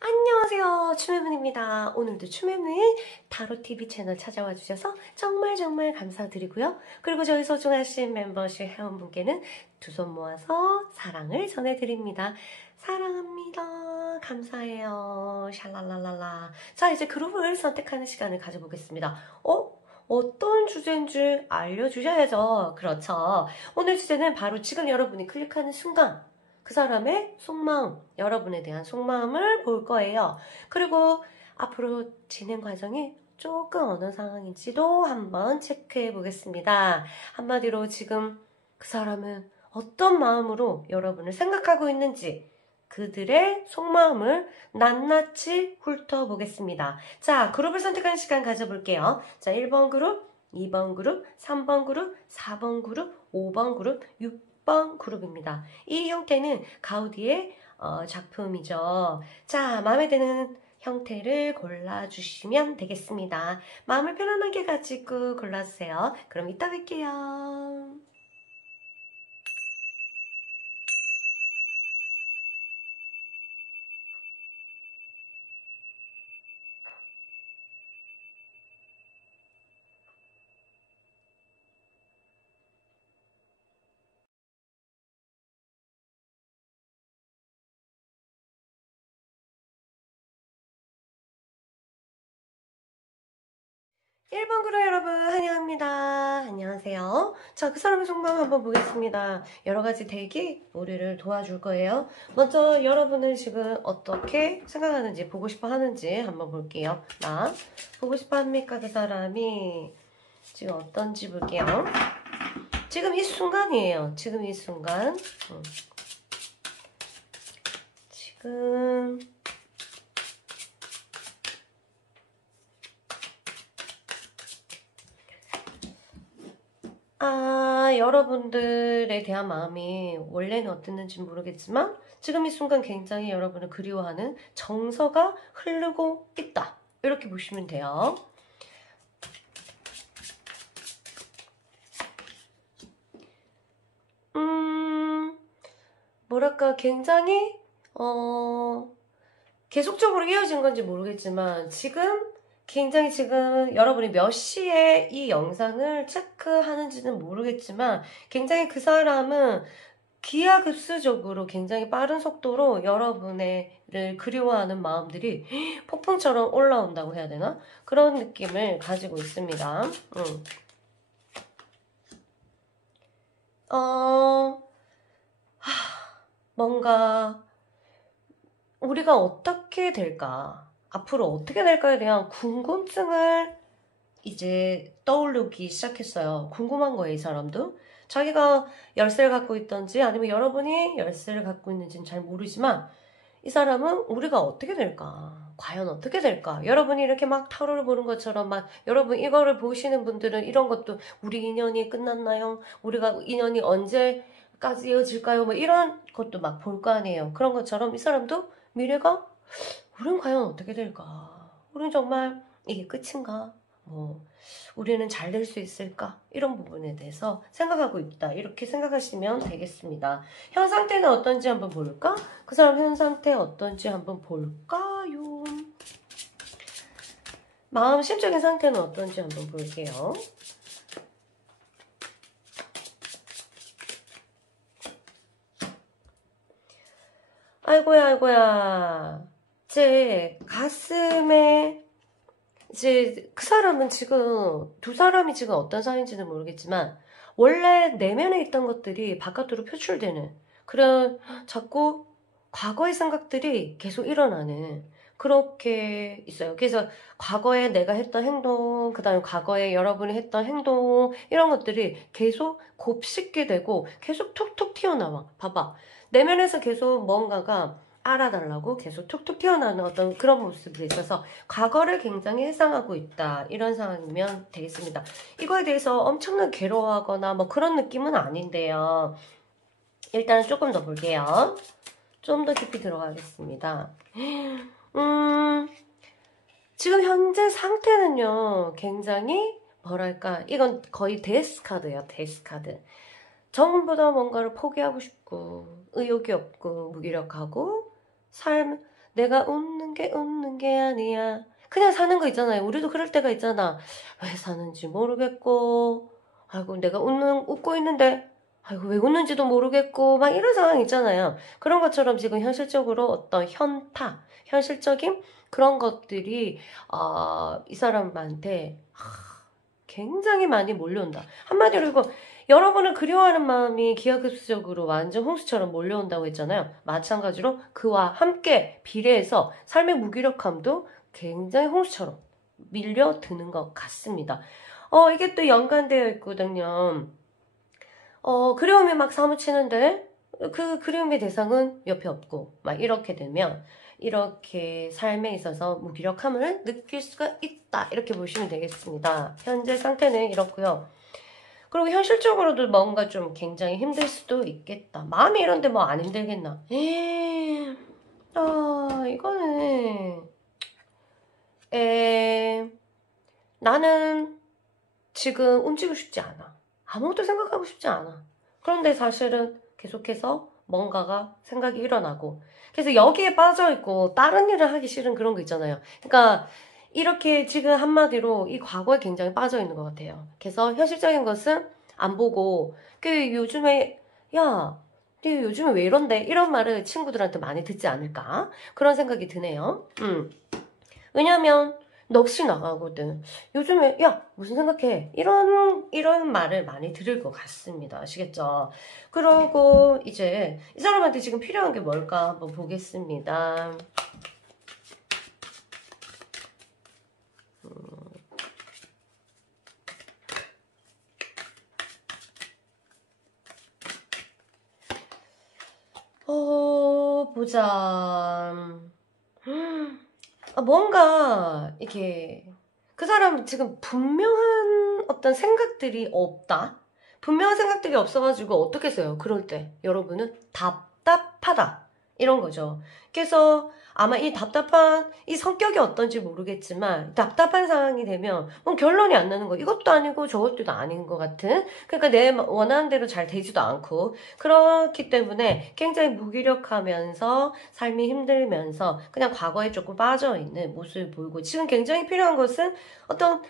안녕하세요. 추매문입니다. 오늘도 추매문 타로TV 채널 찾아와 주셔서 정말 감사드리고요. 그리고 저희 소중하신 멤버십 회원분께는 두 손 모아서 사랑을 전해드립니다. 사랑합니다. 감사해요. 샬랄랄랄라. 자, 이제 그룹을 선택하는 시간을 가져보겠습니다. 어떤 주제인지 알려주셔야죠. 그렇죠. 오늘 주제는 바로 지금 여러분이 클릭하는 순간 그 사람의 속마음, 여러분에 대한 속마음을 볼 거예요. 그리고 앞으로 진행 과정이 조금 어느 상황인지도 한번 체크해 보겠습니다. 한마디로 지금 그 사람은 어떤 마음으로 여러분을 생각하고 있는지 그들의 속마음을 낱낱이 훑어보겠습니다. 자, 그룹을 선택하는 시간 가져볼게요. 자, 1번 그룹, 2번 그룹, 3번 그룹, 4번 그룹, 5번 그룹, 6번 그룹입니다. 이 형태는 가우디의 작품이죠. 자, 마음에 드는 형태를 골라주시면 되겠습니다. 마음을 편안하게 가지고 골라주세요. 그럼 이따 뵐게요. 1번 그룹 여러분 환영합니다. 안녕하세요. 자, 그 사람의 속마음 한번 보겠습니다. 여러 가지 대기 우리를 도와줄 거예요. 먼저 여러분은 지금 어떻게 생각하는지 보고 싶어 하는지 한번 볼게요. 보고 싶어 합니까? 그 사람이 지금 어떤지 볼게요. 지금 이 순간이에요. 지금 이 순간. 지금 여러분들에 대한 마음이 원래는 어땠는지 모르겠지만 지금 이 순간 굉장히 여러분을 그리워하는 정서가 흐르고 있다. 이렇게 보시면 돼요. 뭐랄까 굉장히 계속적으로 이어진 건지 모르겠지만 굉장히 지금 여러분이 몇 시에 이 영상을 체크하는지는 모르겠지만 굉장히 그 사람은 기하급수적으로 굉장히 빠른 속도로 여러분을 그리워하는 마음들이 폭풍처럼 올라온다고 해야 되나? 그런 느낌을 가지고 있습니다. 뭔가 우리가 어떻게 될까? 앞으로 어떻게 될까에 대한 궁금증을 이제 떠오르기 시작했어요. 궁금한 거예요, 이 사람도. 자기가 열쇠를 갖고 있던지 아니면 여러분이 열쇠를 갖고 있는지는 잘 모르지만 이 사람은 우리가 어떻게 될까? 과연 어떻게 될까? 여러분이 이렇게 막 타로를 보는 것처럼 막 여러분 이거를 보시는 분들은 이런 것도 우리 인연이 끝났나요? 우리가 인연이 언제까지 이어질까요? 뭐 이런 것도 막 볼 거 아니에요. 그런 것처럼 이 사람도 미래가 우린 과연 어떻게 될까? 우린 정말 이게 끝인가? 우리는 잘 될 수 있을까? 이런 부분에 대해서 생각하고 있다. 이렇게 생각하시면 되겠습니다. 현 상태는 어떤지 한번 볼까? 그 사람 현 상태 어떤지 한번 볼까요? 마음 심적인 상태는 어떤지 한번 볼게요. 아이고야. 제 가슴에 이제 그 사람은 지금 두 사람이 지금 어떤 사이인지는 모르겠지만 원래 내면에 있던 것들이 바깥으로 표출되는 그런 자꾸 과거의 생각들이 계속 일어나는 그렇게 있어요. 그래서 과거에 내가 했던 행동, 그 다음에 과거에 여러분이 했던 행동 이런 것들이 계속 곱씹게 되고 계속 툭툭 튀어나와. 봐봐. 내면에서 계속 뭔가가 알아달라고 계속 툭툭 튀어나오는 어떤 그런 모습이 있어서 과거를 굉장히 회상하고 있다. 이런 상황이면 되겠습니다. 이거에 대해서 엄청나게 괴로워하거나 뭐 그런 느낌은 아닌데요. 일단은 조금 더 볼게요. 좀 더 깊이 들어가겠습니다. 지금 현재 상태는요, 굉장히 뭐랄까, 이건 거의 데스 카드예요, 데스 카드. 전부 다 뭔가를 포기하고 싶고, 의욕이 없고, 무기력하고, 내가 웃는 게 아니야. 그냥 사는 거 있잖아요. 우리도 그럴 때가 있잖아. 왜 사는지 모르겠고, 아이고, 내가 웃고 있는데, 아이고, 왜 웃는지도 모르겠고, 막 이런 상황 있잖아요. 그런 것처럼 지금 현실적으로 어떤 현실적인 그런 것들이, 이 사람한테 굉장히 많이 몰려온다. 한마디로 이거, 여러분을 그리워하는 마음이 기하급수적으로 완전 홍수처럼 몰려온다고 했잖아요. 마찬가지로 그와 함께 비례해서 삶의 무기력함도 굉장히 홍수처럼 밀려드는 것 같습니다. 이게 또 연관되어 있거든요. 그리움이 막 사무치는데 그 그리움의 대상은 옆에 없고 막 이렇게 되면 이렇게 삶에 있어서 무기력함을 느낄 수가 있다. 이렇게 보시면 되겠습니다. 현재 상태는 이렇고요. 그리고 현실적으로도 뭔가 좀 굉장히 힘들 수도 있겠다. 마음이 이런데 뭐 안 힘들겠나? 이거는 나는 지금 움직이고 싶지 않아. 아무것도 생각하고 싶지 않아. 그런데 사실은 계속해서 뭔가가 생각이 일어나고 그래서 여기에 빠져있고 다른 일을 하기 싫은 그런 거 있잖아요. 그러니까 이렇게 지금 한마디로 이 과거에 굉장히 빠져있는 것 같아요. 그래서 현실적인 것은 안 보고 요즘에 야, 네 요즘에 왜 이런데? 이런 말을 친구들한테 많이 듣지 않을까? 그런 생각이 드네요. 왜냐면 넋이 나가거든. 요즘에 야 무슨 생각해? 이런 말을 많이 들을 것 같습니다. 아시겠죠? 그러고 이제 이 사람한테 지금 필요한 게 뭘까 한번 보겠습니다. 보자. 뭔가 이게 그 사람 지금 분명한 어떤 생각들이 없다. 분명한 생각들이 없어가지고 어떻게 써요? 그럴 때 여러분은 답답하다 이런 거죠. 그래서 아마 이 답답한 이 성격이 어떤지 모르겠지만 답답한 상황이 되면 결론이 안 나는 거. 이것도 아니고 저것도 아닌 것 같은. 그러니까 내 원하는 대로 잘 되지도 않고 그렇기 때문에 굉장히 무기력하면서 삶이 힘들면서 그냥 과거에 조금 빠져있는 모습을 보이고 지금 굉장히 필요한 것은 어떤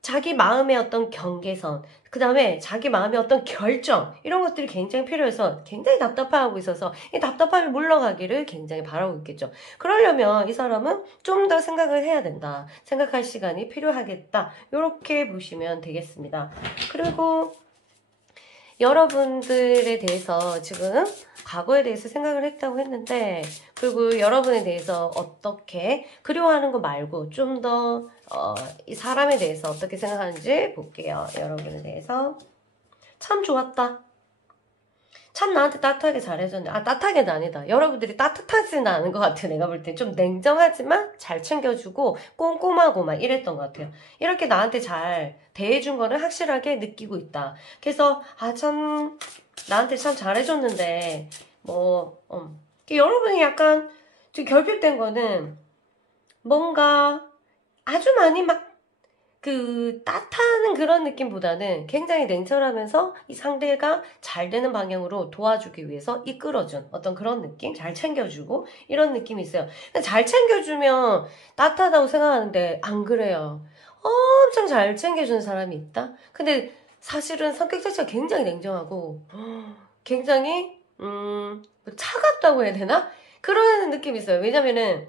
자기 마음의 어떤 경계선, 그 다음에 자기 마음의 어떤 결정, 이런 것들이 굉장히 필요해서 굉장히 답답해하고 있어서 이 답답함이 물러가기를 굉장히 바라고 있겠죠. 그러려면 이 사람은 좀 더 생각을 해야 된다. 생각할 시간이 필요하겠다. 이렇게 보시면 되겠습니다. 그리고 여러분들에 대해서 지금 과거에 대해서 생각을 했다고 했는데 그리고 여러분에 대해서 어떻게 그리워하는 거 말고 좀 더 이 사람에 대해서 어떻게 생각하는지 볼게요. 여러분에 대해서 참 좋았다. 참 나한테 따뜻하게 잘해줬네. 따뜻하게는 아니다. 여러분들이 따뜻하지는 않은 것 같아요. 내가 볼 때 좀 냉정하지만 잘 챙겨주고 꼼꼼하고 막 이랬던 것 같아요. 이렇게 나한테 잘 대해준 거를 확실하게 느끼고 있다. 그래서 참 나한테 참 잘해줬는데 여러분이 약간 좀 결핍된 거는 뭔가 아주 많이 막 따뜻한 그런 느낌보다는 굉장히 냉철하면서 이 상대가 잘 되는 방향으로 도와주기 위해서 이끌어준 어떤 그런 느낌? 잘 챙겨주고 이런 느낌이 있어요. 근데 잘 챙겨주면 따뜻하다고 생각하는데 안 그래요. 엄청 잘 챙겨주는 사람이 있다? 근데 사실은 성격 자체가 굉장히 냉정하고 굉장히 차갑다고 해야 되나? 그런 느낌이 있어요. 왜냐면은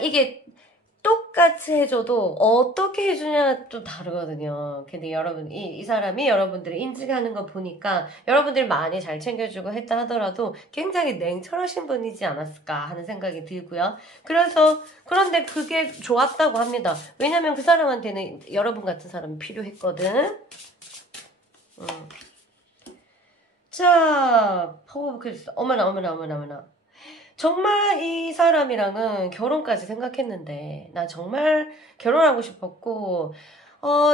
이게 똑같이 해줘도 어떻게 해주냐 좀 다르거든요. 근데 여러분, 이 사람이 여러분들을 인증하는 거 보니까 여러분들 많이 잘 챙겨주고 했다 하더라도 굉장히 냉철하신 분이지 않았을까 하는 생각이 들고요. 그런데 그게 좋았다고 합니다. 왜냐면 그 사람한테는 여러분 같은 사람이 필요했거든. 자, 퍼버크리스. 어머나. 정말 이 사람이랑은 결혼까지 생각했는데 나 정말 결혼하고 싶었고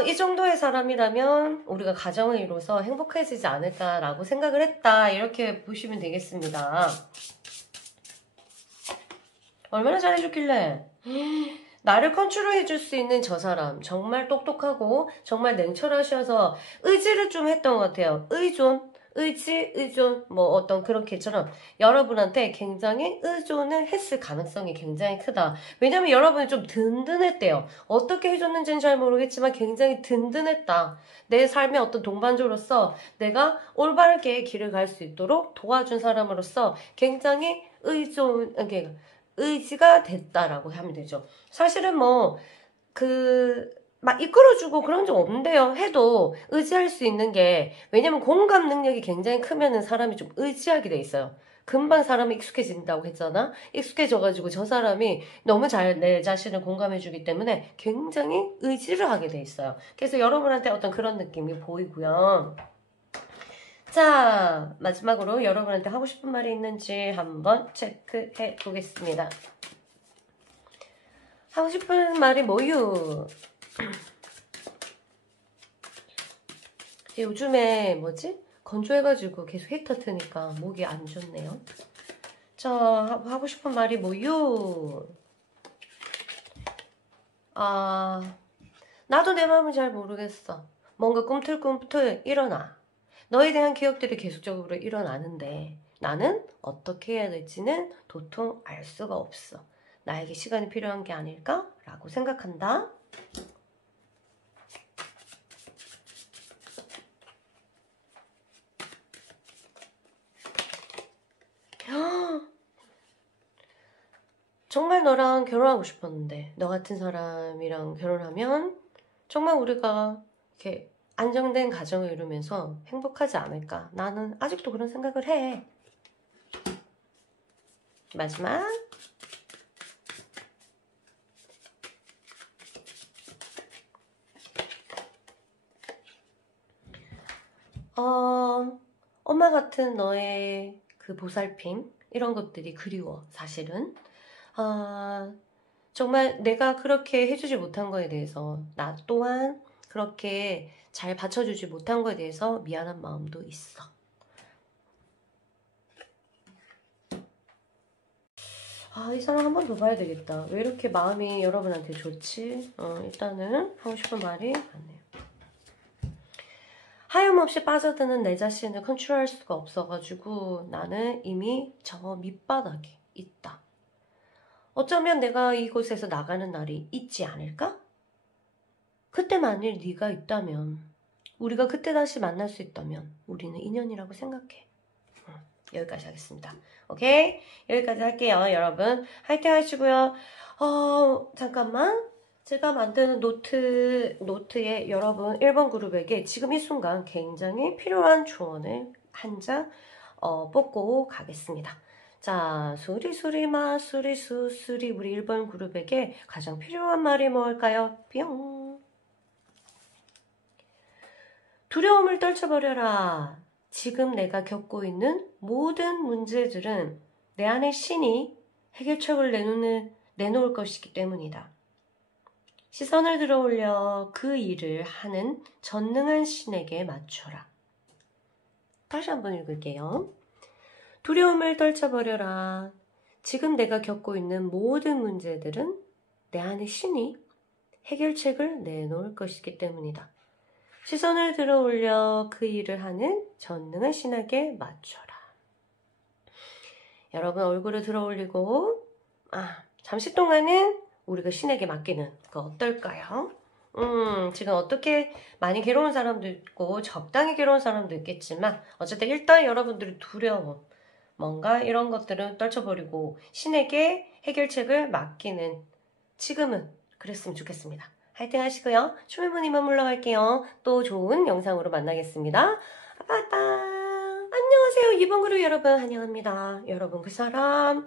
이 정도의 사람이라면 우리가 가정을 이뤄서 행복해지지 않을까라고 생각을 했다. 이렇게 보시면 되겠습니다. 얼마나 잘해줬길래 나를 컨트롤해줄 수 있는 저 사람 정말 똑똑하고 정말 냉철하셔서 의지를 좀 했던 것 같아요. 의존. 의지, 의존, 뭐 어떤 그런 개처럼 여러분한테 굉장히 의존을 했을 가능성이 굉장히 크다. 왜냐면 여러분이 좀 든든했대요. 어떻게 해줬는지는 잘 모르겠지만 굉장히 든든했다. 내 삶의 어떤 동반자로서 내가 올바르게 길을 갈 수 있도록 도와준 사람으로서 굉장히 의지가 됐다라고 하면 되죠. 사실은 막 이끌어주고 그런 적 없는데요. 해도 의지할 수 있는 게, 왜냐면 공감 능력이 굉장히 크면은 사람이 좀 의지하게 돼 있어요. 금방 사람이 익숙해진다고 했잖아? 익숙해져가지고 저 사람이 너무 잘 내 자신을 공감해주기 때문에 굉장히 의지를 하게 돼 있어요. 그래서 여러분한테 어떤 그런 느낌이 보이고요. 자, 마지막으로 여러분한테 하고 싶은 말이 있는지 한번 체크해 보겠습니다. 하고 싶은 말이 뭐유? 요즘에 건조해가지고 계속 히터 트니까 목이 안 좋네요. 자, 하고 싶은 말이 뭐유? 나도 내 마음을 잘 모르겠어. 뭔가 꿈틀꿈틀 일어나. 너에 대한 기억들이 계속적으로 일어나는데 나는 어떻게 해야 될지는 도통 알 수가 없어. 나에게 시간이 필요한 게 아닐까? 라고 생각한다. 정말 너랑 결혼하고 싶었는데 너 같은 사람이랑 결혼하면 정말 우리가 이렇게 안정된 가정을 이루면서 행복하지 않을까? 나는 아직도 그런 생각을 해. 마지막. 엄마 같은 너의 그 보살핌 이런 것들이 그리워. 사실은 정말 내가 그렇게 해주지 못한 거에 대해서 나 또한 그렇게 잘 받쳐주지 못한 거에 대해서 미안한 마음도 있어. 이 사람 한 번 더 봐야 되겠다. 왜 이렇게 마음이 여러분한테 좋지? 일단은 하고 싶은 말이 많네요. 하염없이 빠져드는 내 자신을 컨트롤할 수가 없어가지고 나는 이미 저 밑바닥에 있다. 어쩌면 내가 이곳에서 나가는 날이 있지 않을까? 그때 만일 네가 있다면, 우리가 그때 다시 만날 수 있다면 우리는 인연이라고 생각해. 여기까지 하겠습니다. 오케이? 여기까지 할게요. 여러분 화이팅 하시고요. 잠깐만. 제가 만드는 노트에 여러분 1번 그룹에게 지금 이 순간 굉장히 필요한 조언을 한 장 뽑고 가겠습니다. 자, 수리수리마 수리수수리 우리 1번 그룹에게 가장 필요한 말이 뭘까요? 뿅. 두려움을 떨쳐버려라. 지금 내가 겪고 있는 모든 문제들은 내 안의 신이 해결책을 내놓을 것이기 때문이다. 시선을 들어올려 그 일을 하는 전능한 신에게 맞춰라. 다시 한번 읽을게요. 두려움을 떨쳐버려라. 지금 내가 겪고 있는 모든 문제들은 내 안의 신이 해결책을 내놓을 것이기 때문이다. 시선을 들어올려 그 일을 하는 전능한 신에게 맞춰라. 여러분 얼굴을 들어올리고 잠시 동안은 우리가 신에게 맡기는 거 어떨까요? 지금 어떻게 많이 괴로운 사람도 있고 적당히 괴로운 사람도 있겠지만 어쨌든 일단 여러분들의 두려움 뭔가 이런 것들은 떨쳐버리고 신에게 해결책을 맡기는 지금은 그랬으면 좋겠습니다. 화이팅 하시고요. 춤의문 이만 물러갈게요. 또 좋은 영상으로 만나겠습니다. 빠빠. 안녕하세요. 2번 그룹 여러분 환영합니다. 여러분 그 사람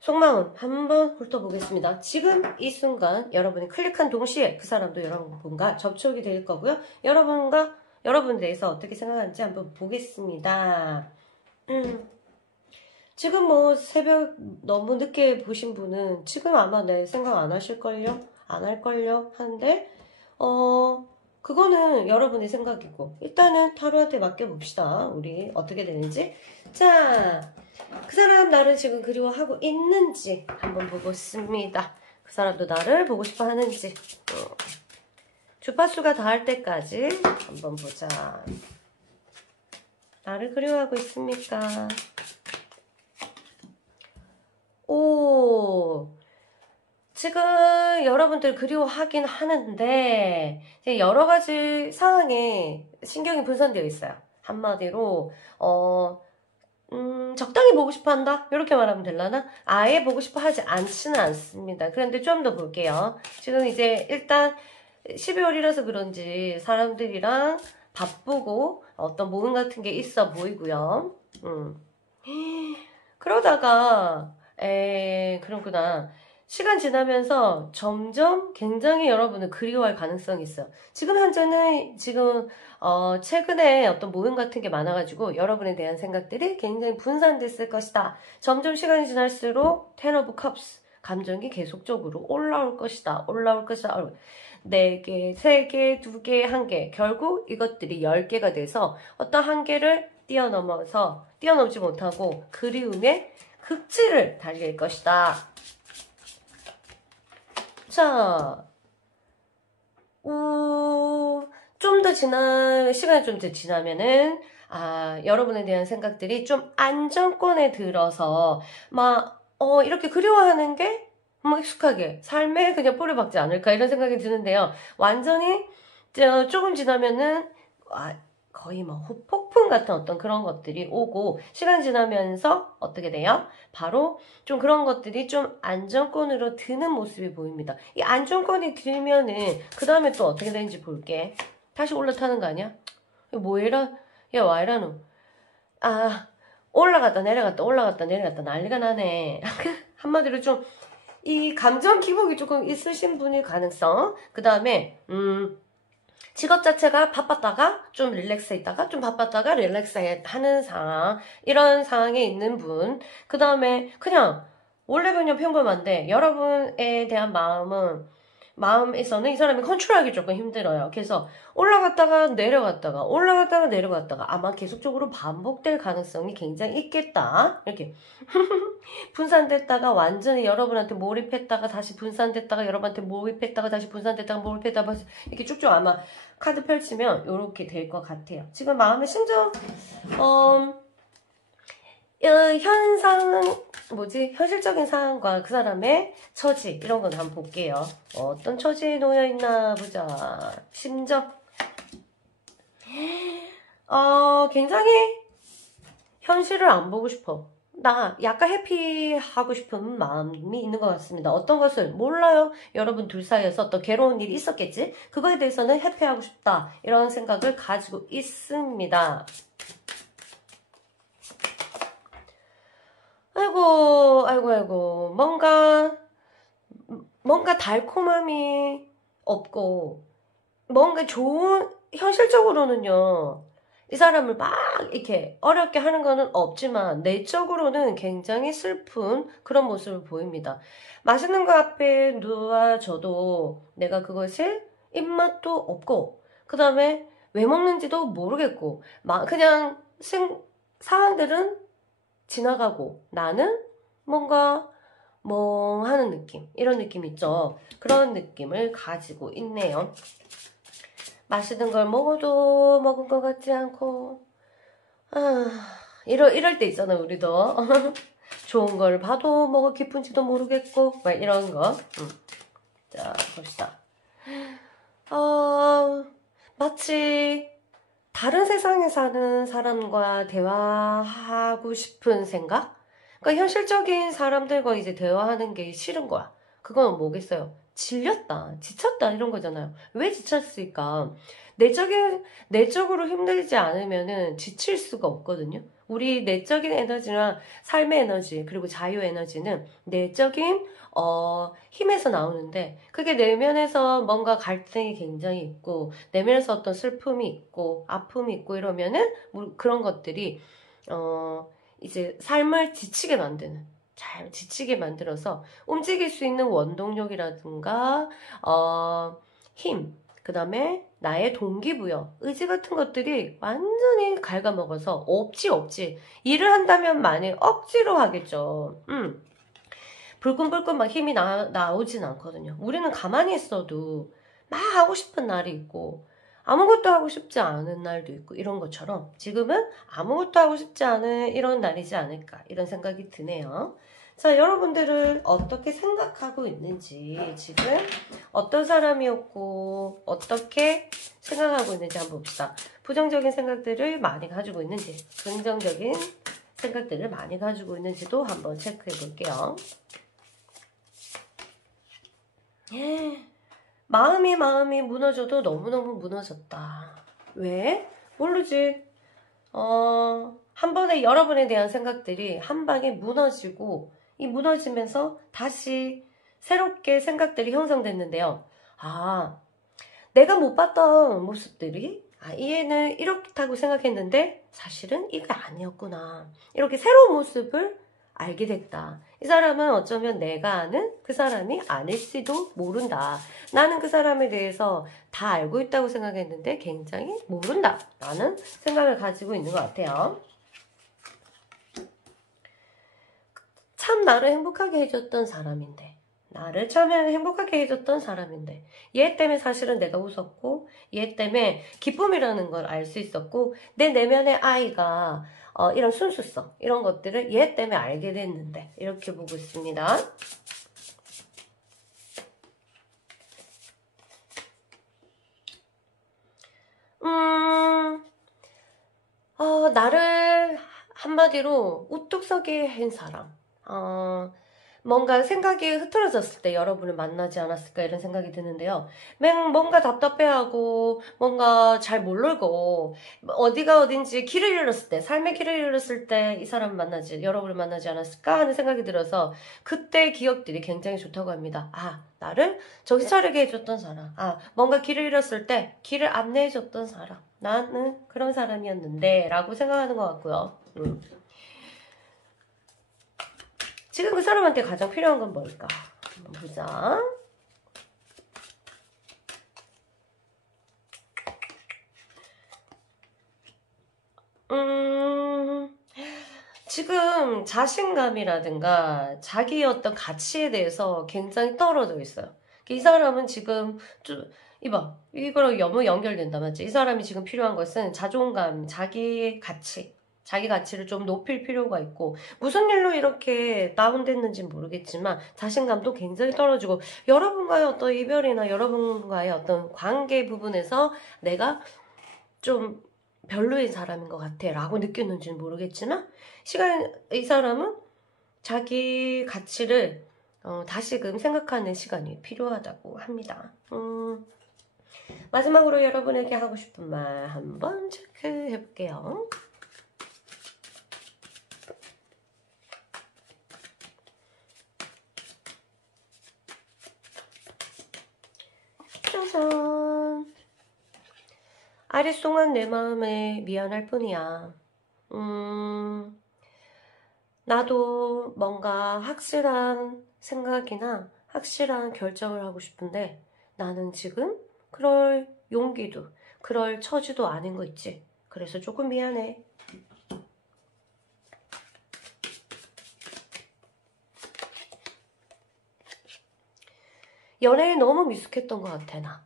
속마음 한번 훑어보겠습니다. 지금 이 순간 여러분이 클릭한 동시에 그 사람도 여러분과 접촉이 될 거고요. 여러분에 대해서 어떻게 생각하는지 한번 보겠습니다. 지금 새벽 너무 늦게 보신 분은 지금 아마 내 생각 안 하실걸요? 안 할걸요? 하는데 그거는 여러분의 생각이고 일단은 타로한테 맡겨봅시다. 우리 어떻게 되는지. 자, 그 사람 나를 지금 그리워하고 있는지 한번 보겠습니다. 그 사람도 나를 보고 싶어 하는지. 주파수가 닿을 때까지 한번 보자. 나를 그리워하고 있습니까? 오, 지금 여러분들 그리워하긴 하는데 여러 가지 상황에 신경이 분산되어 있어요. 한마디로 적당히 보고 싶어 한다? 이렇게 말하면 되려나? 아예 보고 싶어 하지 않지는 않습니다. 그런데 좀 더 볼게요. 지금 이제 일단 12월이라서 그런지 사람들이랑 바쁘고 어떤 모임 같은 게 있어 보이고요. 그러다가 그렇구나. 시간 지나면서 점점 굉장히 여러분을 그리워할 가능성이 있어요. 지금 현재는 최근에 어떤 모임 같은 게 많아가지고 여러분에 대한 생각들이 굉장히 분산됐을 것이다. 점점 시간이 지날수록 Ten of Cups 감정이 계속적으로 올라올 것이다. 4개, 3개, 2개, 1개. 결국 이것들이 10개가 돼서 어떤 한계를 뛰어넘지 못하고 그리움의 극치를 달릴 것이다. 자, 시간이 좀 더 지나면은, 여러분에 대한 생각들이 좀 안정권에 들어서, 이렇게 그리워하는 게, 익숙하게, 삶에 그냥 뿌리 박지 않을까, 이런 생각이 드는데요. 완전히, 조금 지나면은, 거의 폭풍 같은 어떤 그런 것들이 오고, 시간 지나면서 어떻게 돼요? 바로 좀 그런 것들이 좀 안정권으로 드는 모습이 보입니다. 이 안정권이 들면은, 그 다음에 또 어떻게 되는지 볼게. 다시 올라타는 거 아니야? 뭐해라? 야, 와이라노. 올라갔다 내려갔다 난리가 나네. 한마디로 좀, 이 감정 기복이 조금 있으신 분일 가능성. 그 다음에, 직업 자체가 바빴다가 좀 릴렉스 있다가 좀 바빴다가 릴렉스 하는 상황, 이런 상황에 있는 분. 그 다음에 그냥 원래 그냥 평범한데 여러분에 대한 마음에서는 이 사람이 컨트롤하기 조금 힘들어요. 그래서 올라갔다가 내려갔다가 아마 계속적으로 반복될 가능성이 굉장히 있겠다. 이렇게 분산됐다가 완전히 여러분한테 몰입했다가 다시 분산됐다가 여러분한테 몰입했다가 다시 분산됐다가 몰입했다가 이렇게 쭉쭉 아마 카드 펼치면 이렇게 될 것 같아요. 지금 마음의 심정 현실적인 상황과 그 사람의 처지 이런 건 한번 볼게요. 어떤 처지에 놓여 있나 보자. 심정 굉장히 현실을 안 보고 싶어. 나 약간 해피하고 싶은 마음이 있는 것 같습니다. 어떤 것을 몰라요. 여러분 둘 사이에서 어떤 괴로운 일이 있었겠지. 그거에 대해서는 해피하고 싶다. 이런 생각을 가지고 있습니다. 아이고. 뭔가 달콤함이 없고, 뭔가 현실적으로는요, 이 사람을 막 이렇게 어렵게 하는 거는 없지만, 내적으로는 굉장히 슬픈 그런 모습을 보입니다. 맛있는 거 앞에 놓아줘도 내가 그것을 입맛도 없고, 그 다음에 왜 먹는지도 모르겠고, 그냥 상황들은 지나가고 나는 뭔가 멍하는 느낌, 이런 느낌 있죠. 그런 느낌을 가지고 있네요. 맛있는 걸 먹어도 먹은 것 같지 않고 이럴 때 있잖아요. 우리도 좋은 걸 봐도 뭐가 기쁜지도 모르겠고 막 이런 거. 자, 봅시다. 마치 다른 세상에 사는 사람과 대화하고 싶은 생각? 그러니까 현실적인 사람들과 이제 대화하는 게 싫은 거야. 그건 뭐겠어요? 질렸다, 지쳤다 이런 거잖아요. 왜 지쳤을까? 내적으로 힘들지 않으면은 지칠 수가 없거든요. 우리 내적인 에너지나 삶의 에너지 그리고 자유 에너지는 내적인 힘에서 나오는데 그게 내면에서 뭔가 갈등이 굉장히 있고 내면에서 어떤 슬픔이 있고 아픔이 있고 이러면은 그런 것들이 이제 삶을 잘 지치게 만들어서 움직일 수 있는 원동력이라든가 힘, 그 다음에 나의 동기부여, 의지 같은 것들이 완전히 갉아먹어서 없지. 일을 한다면 만약 억지로 하겠죠. 불끈불끈 막 힘이 나오진 않거든요. 우리는 가만히 있어도 막 하고 싶은 날이 있고 아무것도 하고 싶지 않은 날도 있고 이런 것처럼 지금은 아무것도 하고 싶지 않은 이런 날이지 않을까 이런 생각이 드네요. 자, 여러분들은 어떻게 생각하고 있는지, 지금 어떤 사람이었고 어떻게 생각하고 있는지 한번 봅시다. 부정적인 생각들을 많이 가지고 있는지, 긍정적인 생각들을 많이 가지고 있는지도 한번 체크해 볼게요. 마음이 무너져도 너무너무 무너졌다. 왜? 모르지. 한 번에 여러분에 대한 생각들이 한 방에 무너지고, 이 무너지면서 다시 새롭게 생각들이 형성됐는데요. 아, 내가 못 봤던 모습들이, 이 애는 이렇다고 생각했는데 사실은 이게 아니었구나. 이렇게 새로운 모습을 알게 됐다. 이 사람은 어쩌면 내가 아는 그 사람이 아닐지도 모른다. 나는 그 사람에 대해서 다 알고 있다고 생각했는데 굉장히 모른다. 라는 생각을 가지고 있는 것 같아요. 참 나를 행복하게 해줬던 사람인데, 나를 참 행복하게 해줬던 사람인데, 얘 때문에 사실은 내가 웃었고, 얘 때문에 기쁨이라는 걸 알 수 있었고, 내 내면의 아이가 이런 순수성, 이런 것들을 얘 때문에 알게 됐는데, 이렇게 보고 있습니다. 나를 한마디로 우뚝 서게 한 사람. 뭔가 생각이 흐트러졌을 때 여러분을 만나지 않았을까 이런 생각이 드는데요. 뭔가 답답해하고 뭔가 잘 모르고 어디가 어딘지 길을 잃었을 때, 삶의 길을 잃었을 때 이 사람을 만나지, 여러분을 만나지 않았을까 하는 생각이 들어서 그때 기억들이 굉장히 좋다고 합니다. 나를 정신 차리게 해줬던 사람. 뭔가 길을 잃었을 때 길을 안내해줬던 사람. 나는 그런 사람이었는데 라고 생각하는 것 같고요. 지금 그 사람한테 가장 필요한 건 뭘까? 한번 보자. 지금 자신감이라든가 자기의 어떤 가치에 대해서 굉장히 떨어져 있어요. 이 사람은 지금 좀 이거랑 너무 연결된다, 맞지? 이 사람이 지금 필요한 것은 자존감, 자기 가치를 좀 높일 필요가 있고, 무슨 일로 이렇게 다운됐는지 모르겠지만 자신감도 굉장히 떨어지고, 여러분과의 어떤 이별이나 여러분과의 어떤 관계 부분에서 내가 좀 별로인 사람인 것 같아 라고 느꼈는지는 모르겠지만, 이 사람은 자기 가치를 다시금 생각하는 시간이 필요하다고 합니다. 마지막으로 여러분에게 하고 싶은 말 한번 체크해 볼게요. 짜잔. 아리송한 내 마음에 미안할 뿐이야. 나도 뭔가 확실한 생각이나 확실한 결정을 하고 싶은데 나는 지금 그럴 용기도 그럴 처지도 아닌 거 있지. 그래서 조금 미안해. 연애에 너무 미숙했던 것 같아. 나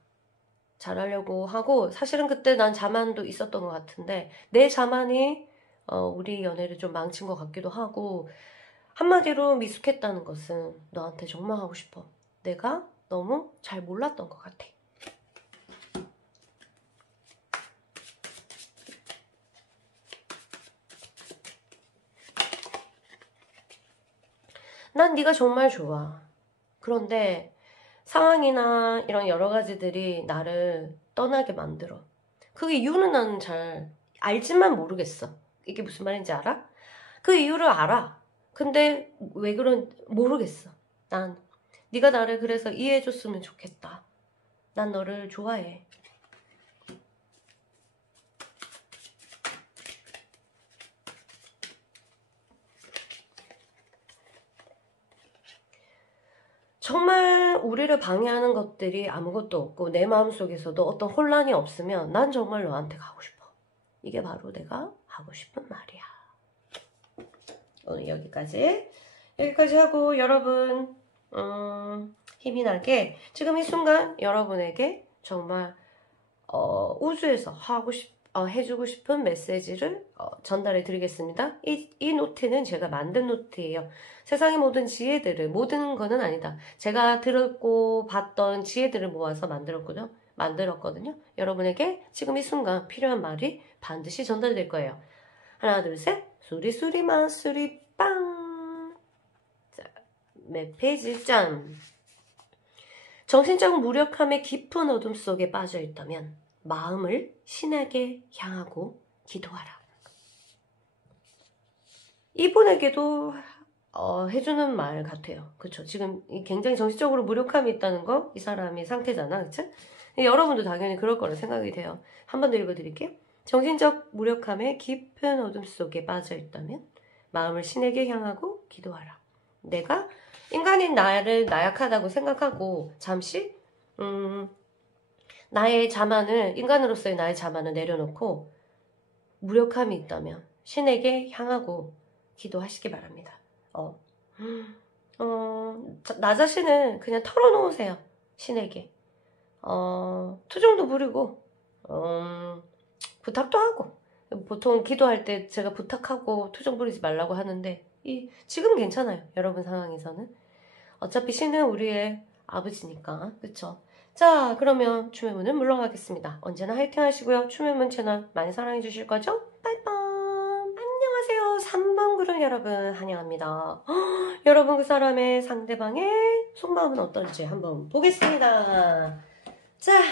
잘하려고 하고 사실은 그때 난 자만도 있었던 것 같은데 내 자만이 우리 연애를 좀 망친 것 같기도 하고, 한마디로 미숙했다는 것은 너한테 정말 하고 싶어. 내가 너무 잘 몰랐던 것 같아. 난 네가 정말 좋아. 그런데 상황이나 이런 여러 가지들이 나를 떠나게 만들어. 그 이유는 나는 잘 알지만 모르겠어. 이게 무슨 말인지 알아? 그 이유를 알아. 근데 왜 모르겠어. 난 네가 나를 그래서 이해해줬으면 좋겠다. 난 너를 좋아해. 정말 우리를 방해하는 것들이 아무것도 없고 내 마음속에서도 어떤 혼란이 없으면 난 정말 너한테 가고 싶어. 이게 바로 내가 하고 싶은 말이야. 오늘 여기까지 하고 여러분 힘이 나게 지금 이 순간 여러분에게 정말 우주에서 해주고 싶은 메시지를 전달해 드리겠습니다. 이 노트는 제가 만든 노트예요. 세상의 모든 지혜들을, 모든 거는 아니다. 제가 들었고 봤던 지혜들을 모아서 만들었거든요. 여러분에게 지금 이 순간 필요한 말이 반드시 전달될 거예요. 하나, 둘, 셋. 수리수리 마수리 빵. 자, 몇 페이지 짠. 정신적 무력함의 깊은 어둠 속에 빠져 있다면 마음을 신에게 향하고 기도하라. 이분에게도 해주는 말 같아요. 그쵸? 지금 굉장히 정신적으로 무력함이 있다는 거, 이 사람이 상태잖아. 그쵸? 여러분도 당연히 그럴 거라 생각이 돼요. 한 번 더 읽어드릴게요. 정신적 무력함의 깊은 어둠 속에 빠져 있다면 마음을 신에게 향하고 기도하라. 내가 인간인 나를 나약하다고 생각하고 잠시 인간으로서의 나의 자만을 내려놓고 무력함이 있다면 신에게 향하고 기도하시기 바랍니다. 나 자신을 그냥 털어놓으세요. 신에게. 투정도 부리고, 부탁도 하고. 보통 기도할 때 제가 부탁하고 투정 부리지 말라고 하는데, 지금 괜찮아요. 여러분 상황에서는. 어차피 신은 우리의 아버지니까. 그쵸? 자, 그러면 춤의 문은 물러가겠습니다. 언제나 화이팅 하시고요. 춤의 문 채널 많이 사랑해 주실 거죠? 빠이빠이. 안녕하세요. 3번 그룹 여러분 환영합니다. 여러분 그 사람의 상대방의 속마음은 어떤지 한번 보겠습니다. 자,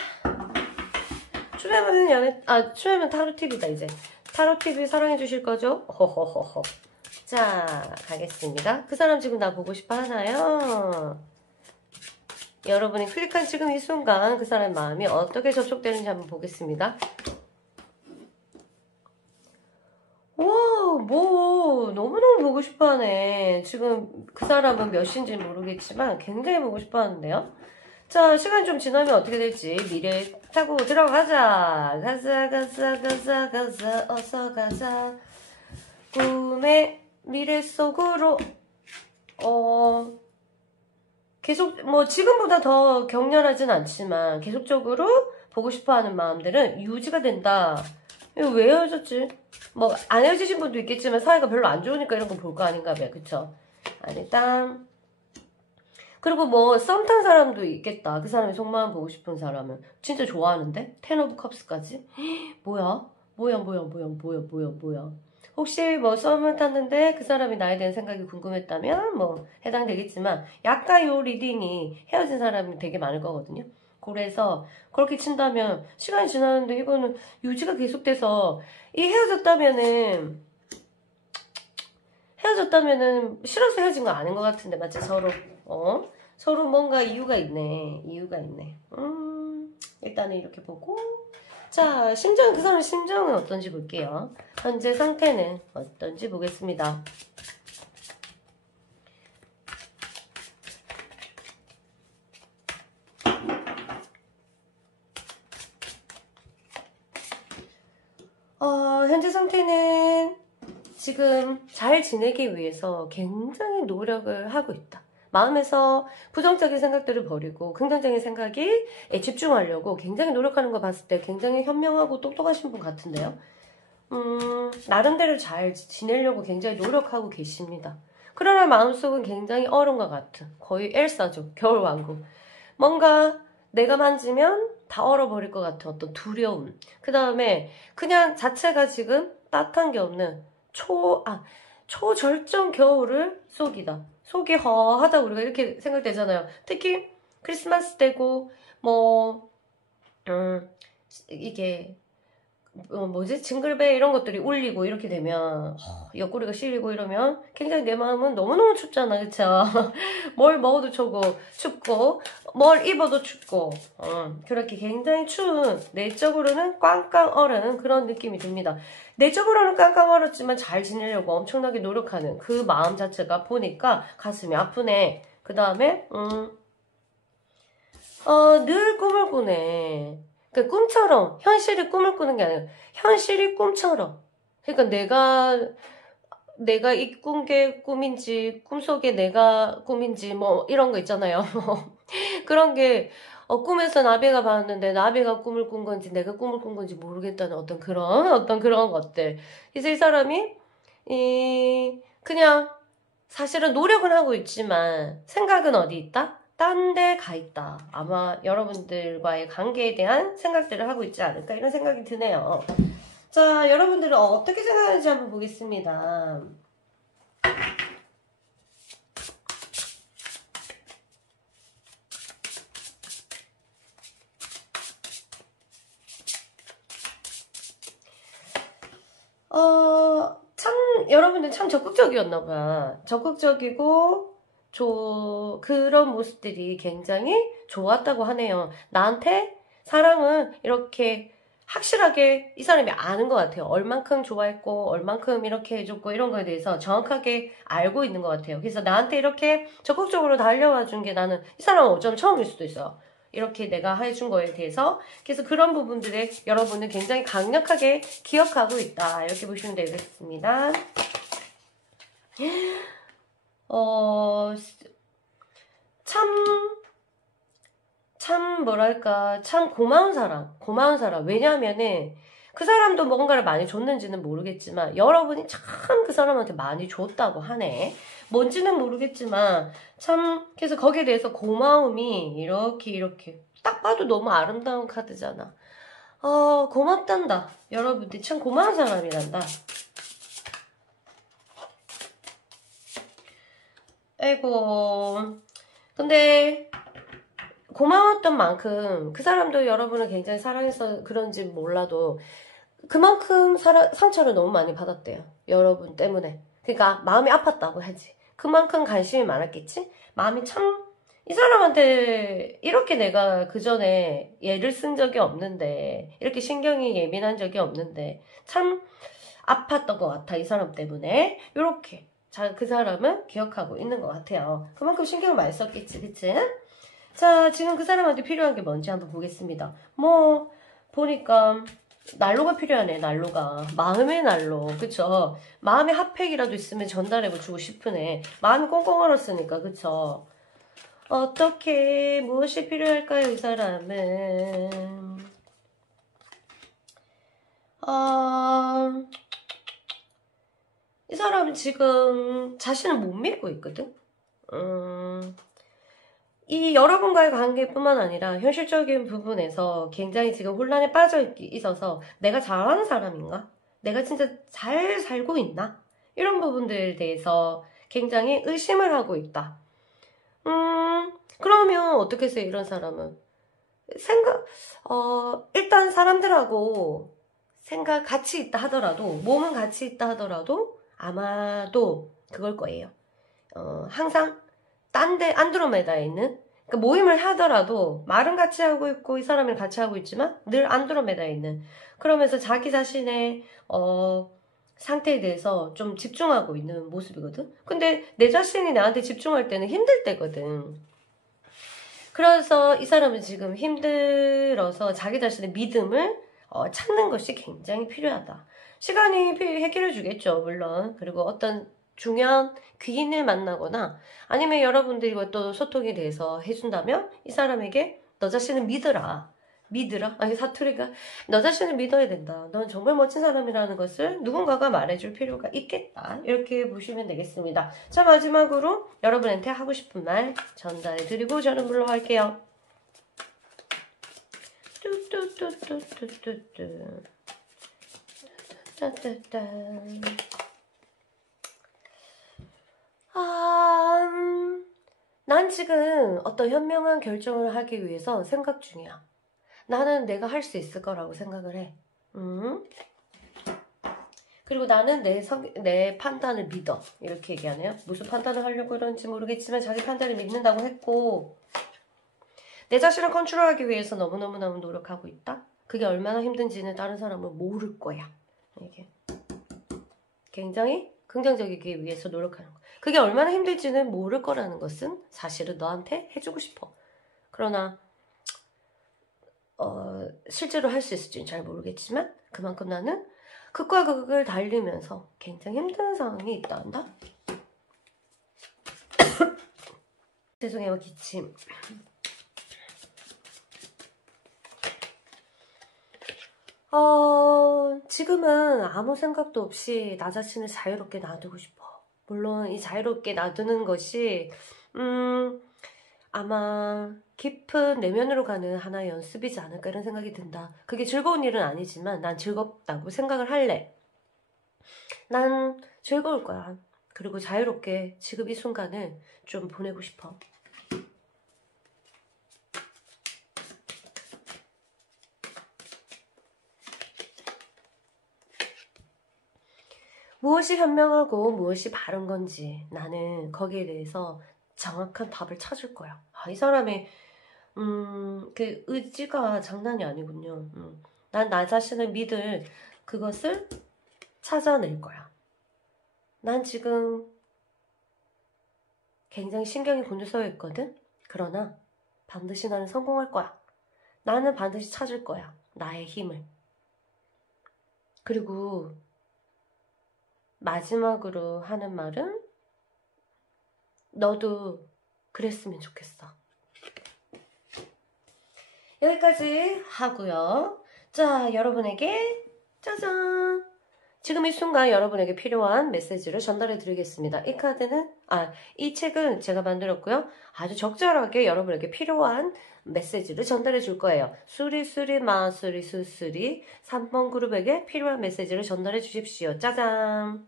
춤의 문 타로TV다 이제. 타로TV 사랑해 주실 거죠? 호호호호. 자, 가겠습니다. 그 사람 지금 나 보고 싶어 하나요? 여러분이 클릭한 지금 이 순간 그 사람의 마음이 어떻게 접촉되는지 한번 보겠습니다. 와, 너무너무 보고 싶어 하네. 지금 그 사람은 몇 시인지 모르겠지만 굉장히 보고 싶어 하는데요. 자, 시간 좀 지나면 어떻게 될지 미래 타고 들어가자. 가자, 어서 가자. 꿈의 미래 속으로, 계속, 지금보다 더 격렬하진 않지만, 계속적으로 보고 싶어 하는 마음들은 유지가 된다. 이거 왜 헤어졌지? 안 헤어지신 분도 있겠지만, 사이가 별로 안 좋으니까 이런 거 볼 거 아닌가 봐요. 그쵸? 일단, 그리고 썸 탄 사람도 있겠다. 그 사람의 속마음 보고 싶은 사람은. 진짜 좋아하는데? 텐 오브 컵스까지? 뭐야? 혹시 썸을 탔는데 그 사람이 나에 대한 생각이 궁금했다면 해당되겠지만 약간 요 리딩이 헤어진 사람이 되게 많을 거거든요. 그래서 그렇게 친다면 시간이 지나는데 이거는 유지가 계속돼서 헤어졌다면은 싫어서 헤어진 거 아닌 것 같은데 맞지? 서로 뭔가 이유가 있네. 일단은 이렇게 보고 자, 그 사람 심정은 어떤지 볼게요. 현재 상태는 어떤지 보겠습니다. 현재 상태는 지금 잘 지내기 위해서 굉장히 노력을 하고 있다. 마음에서 부정적인 생각들을 버리고 긍정적인 생각에 집중하려고 굉장히 노력하는 거 봤을 때 굉장히 현명하고 똑똑하신 분 같은데요. 나름대로 잘 지내려고 굉장히 노력하고 계십니다. 그러나 마음속은 굉장히 얼은 것 같은 거의 엘사죠. 겨울왕국. 뭔가 내가 만지면 다 얼어버릴 것 같은 어떤 두려움. 그 다음에 그냥 자체가 지금 따뜻한 게 없는 초절정 겨울을 속이다. 속이 허하다 우리가 이렇게 생각되잖아요. 특히 크리스마스 때고 이게 징글벨 이런 것들이 울리고 이렇게 되면 옆구리가 시리고 이러면 굉장히 내 마음은 너무너무 춥잖아. 그쵸? 뭘 먹어도 춥고 뭘 입어도 춥고 그렇게 굉장히 추운 내적으로는 꽝꽝 얼은 그런 느낌이 듭니다. 내적으로는 깡깡 얼었지만 잘 지내려고 엄청나게 노력하는 그 마음 자체가 보니까 가슴이 아프네. 그 다음에 늘 꿈을 꾸네. 그러니까 꿈처럼 현실이 꿈을 꾸는 게 아니라 현실이 꿈처럼. 그러니까 내가 이 꾼 게 꿈인지 꿈속에 내가 꿈인지 이런 거 있잖아요. 그런 게 꿈에서 나비가 봤는데 나비가 꿈을 꾼 건지 내가 꿈을 꾼 건지 모르겠다는 어떤 그런 것들. 그래서 이 사람이 그냥 사실은 노력은 하고 있지만 생각은 어디 있다? 딴 데 가 있다. 아마 여러분들과의 관계에 대한 생각들을 하고 있지 않을까 이런 생각이 드네요. 자, 여러분들은 어떻게 생각하는지 한번 보겠습니다. 참, 여러분들 참 적극적이었나 봐. 적극적이고, 그런 모습들이 굉장히 좋았다고 하네요. 나한테 사랑은 이렇게 확실하게 이 사람이 아는 것 같아요. 얼만큼 좋아했고, 얼만큼 이렇게 해줬고, 이런 거에 대해서 정확하게 알고 있는 것 같아요. 그래서 나한테 이렇게 적극적으로 달려와 준 게 나는 이 사람은 어쩌면 처음일 수도 있어요. 이렇게 내가 해준 거에 대해서. 그래서 그런 부분들에 여러분은 굉장히 강력하게 기억하고 있다. 이렇게 보시면 되겠습니다. 뭐랄까, 참 고마운 사람. 왜냐하면은, 그 사람도 뭔가를 많이 줬는지는 모르겠지만, 여러분이 참 그 사람한테 많이 줬다고 하네. 뭔지는 모르겠지만, 그래서 거기에 대해서 고마움이 이렇게. 딱 봐도 너무 아름다운 카드잖아. 고맙단다. 여러분들이 참 고마운 사람이란다. 아이고. 근데, 고마웠던 만큼 그 사람도 여러분을 굉장히 사랑해서 그런지 몰라도 그만큼 상처를 너무 많이 받았대요. 여러분 때문에. 그러니까 마음이 아팠다고 하지. 그만큼 관심이 많았겠지? 마음이 참, 이 사람한테 이렇게 내가 그 전에 예를 쓴 적이 없는데, 이렇게 신경이 예민한 적이 없는데, 참 아팠던 것 같아, 이 사람 때문에. 요렇게. 그 사람은 기억하고 있는 것 같아요. 그만큼 신경을 많이 썼겠지, 그치? 자, 지금 그 사람한테 필요한 게 뭔지 한번 보겠습니다. 보니까, 난로가 필요하네, 난로가. 마음의 난로, 그쵸? 마음의 핫팩이라도 있으면 전달해주고 싶으네. 마음이 꽁꽁 얼었으니까, 그쵸? 무엇이 필요할까요, 이 사람은? 이 사람은 지금 자신을 못 믿고 있거든? 이 여러분과의 관계뿐만 아니라 현실적인 부분에서 굉장히 지금 혼란에 빠져 있어서 내가 잘하는 사람인가? 내가 진짜 잘 살고 있나? 이런 부분들에 대해서 굉장히 의심을 하고 있다. 그러면 어떻게 해서 이런 사람은? 일단 사람들하고 같이 있다 하더라도, 몸은 같이 있다 하더라도 아마도 그걸 거예요. 항상 안드로메다에 있는, 그러니까 모임을 하더라도 말은 같이 하고 있고 이 사람이랑 같이 하고 있지만 늘 안드로메다에 있는, 그러면서 자기 자신의 상태에 대해서 좀 집중하고 있는 모습이거든. 근데 내 자신이 나한테 집중할 때는 힘들 때거든. 그래서 이 사람은 지금 힘들어서 자기 자신의 믿음을 찾는 것이 굉장히 필요하다. 시간이 해결해 주겠죠, 물론. 그리고 어떤 중요한 귀인을 만나거나 아니면 여러분들과 또 소통이 돼서 해준다면 이 사람에게 너 자신을 믿어라. 아니, 사투리가 너 자신을 믿어야 된다. 넌 정말 멋진 사람이라는 것을 누군가가 말해줄 필요가 있겠다. 이렇게 보시면 되겠습니다. 자, 마지막으로 여러분한테 하고 싶은 말 전달해드리고 저는 물러갈게요. 뚜뚜뚜뚜뚜뚜뚜 따따따. 난 지금 어떤 현명한 결정을 하기 위해서 생각 중이야. 나는 내가 할 수 있을 거라고 생각을 해. 그리고 나는 내 판단을 믿어. 이렇게 얘기하네요. 무슨 판단을 하려고 그런지 모르겠지만 자기 판단을 믿는다고 했고, 내 자신을 컨트롤하기 위해서 너무너무너무 노력하고 있다. 그게 얼마나 힘든지는 다른 사람은 모를 거야. 이게 굉장히 긍정적이기 위해서 노력하는 거. 그게 얼마나 힘들지는 모를 거라는 것은 사실은 너한테 해주고 싶어. 그러나 실제로 할 수 있을지는 잘 모르겠지만 그만큼 나는 극과 극을 달리면서 굉장히 힘든 상황이 있다 한다. 죄송해요, 기침. 지금은 아무 생각도 없이 나 자신을 자유롭게 놔두고 싶어. 물론 이 자유롭게 놔두는 것이 아마 깊은 내면으로 가는 하나의 연습이지 않을까 이런 생각이 든다. 그게 즐거운 일은 아니지만 난 즐겁다고 생각을 할래. 난 즐거울 거야. 그리고 자유롭게 지금 이 순간을 좀 보내고 싶어. 무엇이 현명하고 무엇이 바른 건지 나는 거기에 대해서 정확한 답을 찾을 거야. 이 사람의 그 의지가 장난이 아니군요. 난 나 자신을 믿을 그것을 찾아낼 거야. 난 지금 굉장히 신경이 곤두서 있거든? 그러나 반드시 나는 성공할 거야. 나는 반드시 찾을 거야. 나의 힘을. 그리고 마지막으로 하는 말은 너도 그랬으면 좋겠어. 여기까지 하고요. 자, 여러분에게 짜잔! 지금 이 순간 여러분에게 필요한 메시지를 전달해 드리겠습니다. 이 책은 제가 만들었고요. 아주 적절하게 여러분에게 필요한 메시지를 전달해 줄 거예요. 수리수리 마수리 수수리 3번 그룹에게 필요한 메시지를 전달해 주십시오. 짜잔!